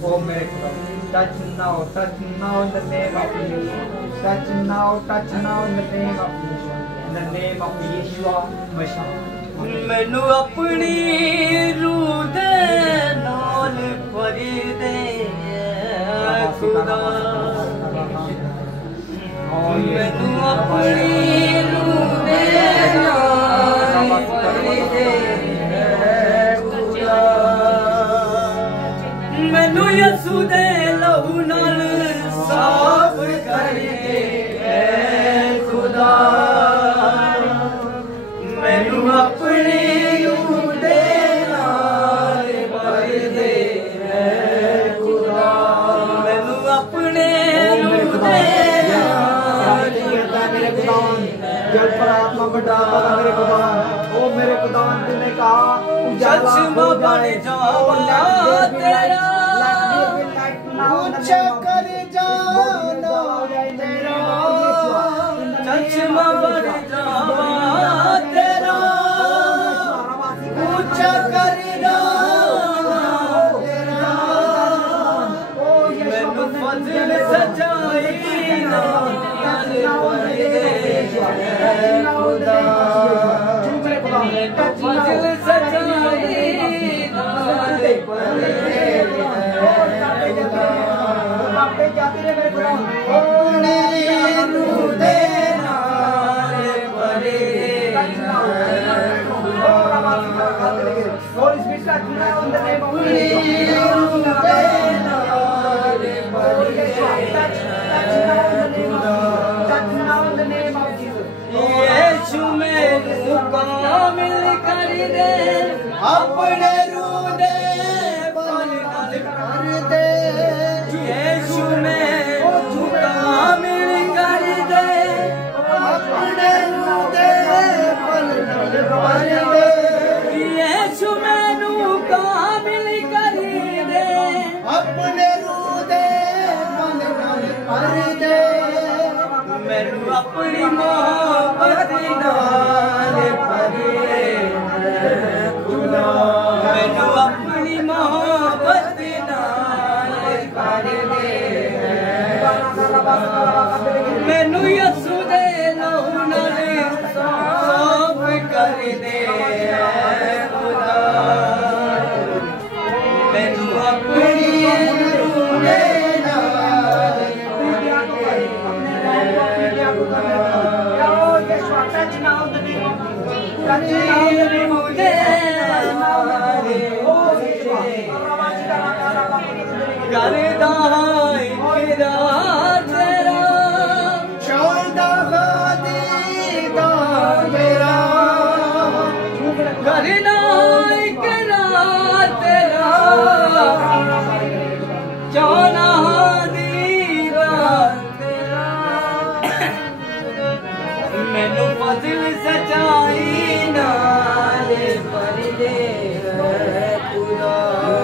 ओ मेरे खुदा touch now in the name of Yeshu touch now in the name of Yeshu in the name of Yeshu Masih मैनू अपनी रूह दे नाल भरी दे खुदा मैनू अपनी रूह दे नाल भरी दे खुदा मैनू यसू दे लहू नाल साफ कर दे खुदा मैनू अपनी रूह दे नाल भर दे खुदा मैनू अपने रूह दे जल पर आत्मा बढ़ाता था मेरे खुदा ओ मेरे खुदा तूने कहा उजाला हो जाए तेरा ऊंचा कर जाना तेरा चश्मा बढ़ जावा तेरा ऊंचा कर जाना मैनू फजल सच अपनी मोहब्बत नाल भरे खुदा मैनू अपनी मोहब्बत नाल भरे मैनू यसू दे लहू नाल साफ कर दे खुदा मैनू अपनी मैनू फजल सचाई नाल भर दे खुदा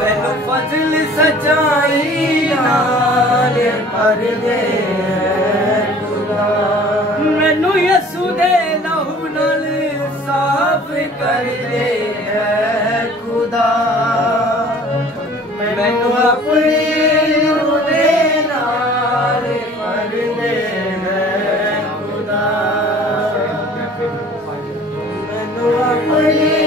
मैनू फजल सचाई नाल भर दे खुदा मैनू यसू दे लहू नाल साफ कर दे खुदा मैनू अपनी रूह दे नाल भर दे खुदा मैनू अपनी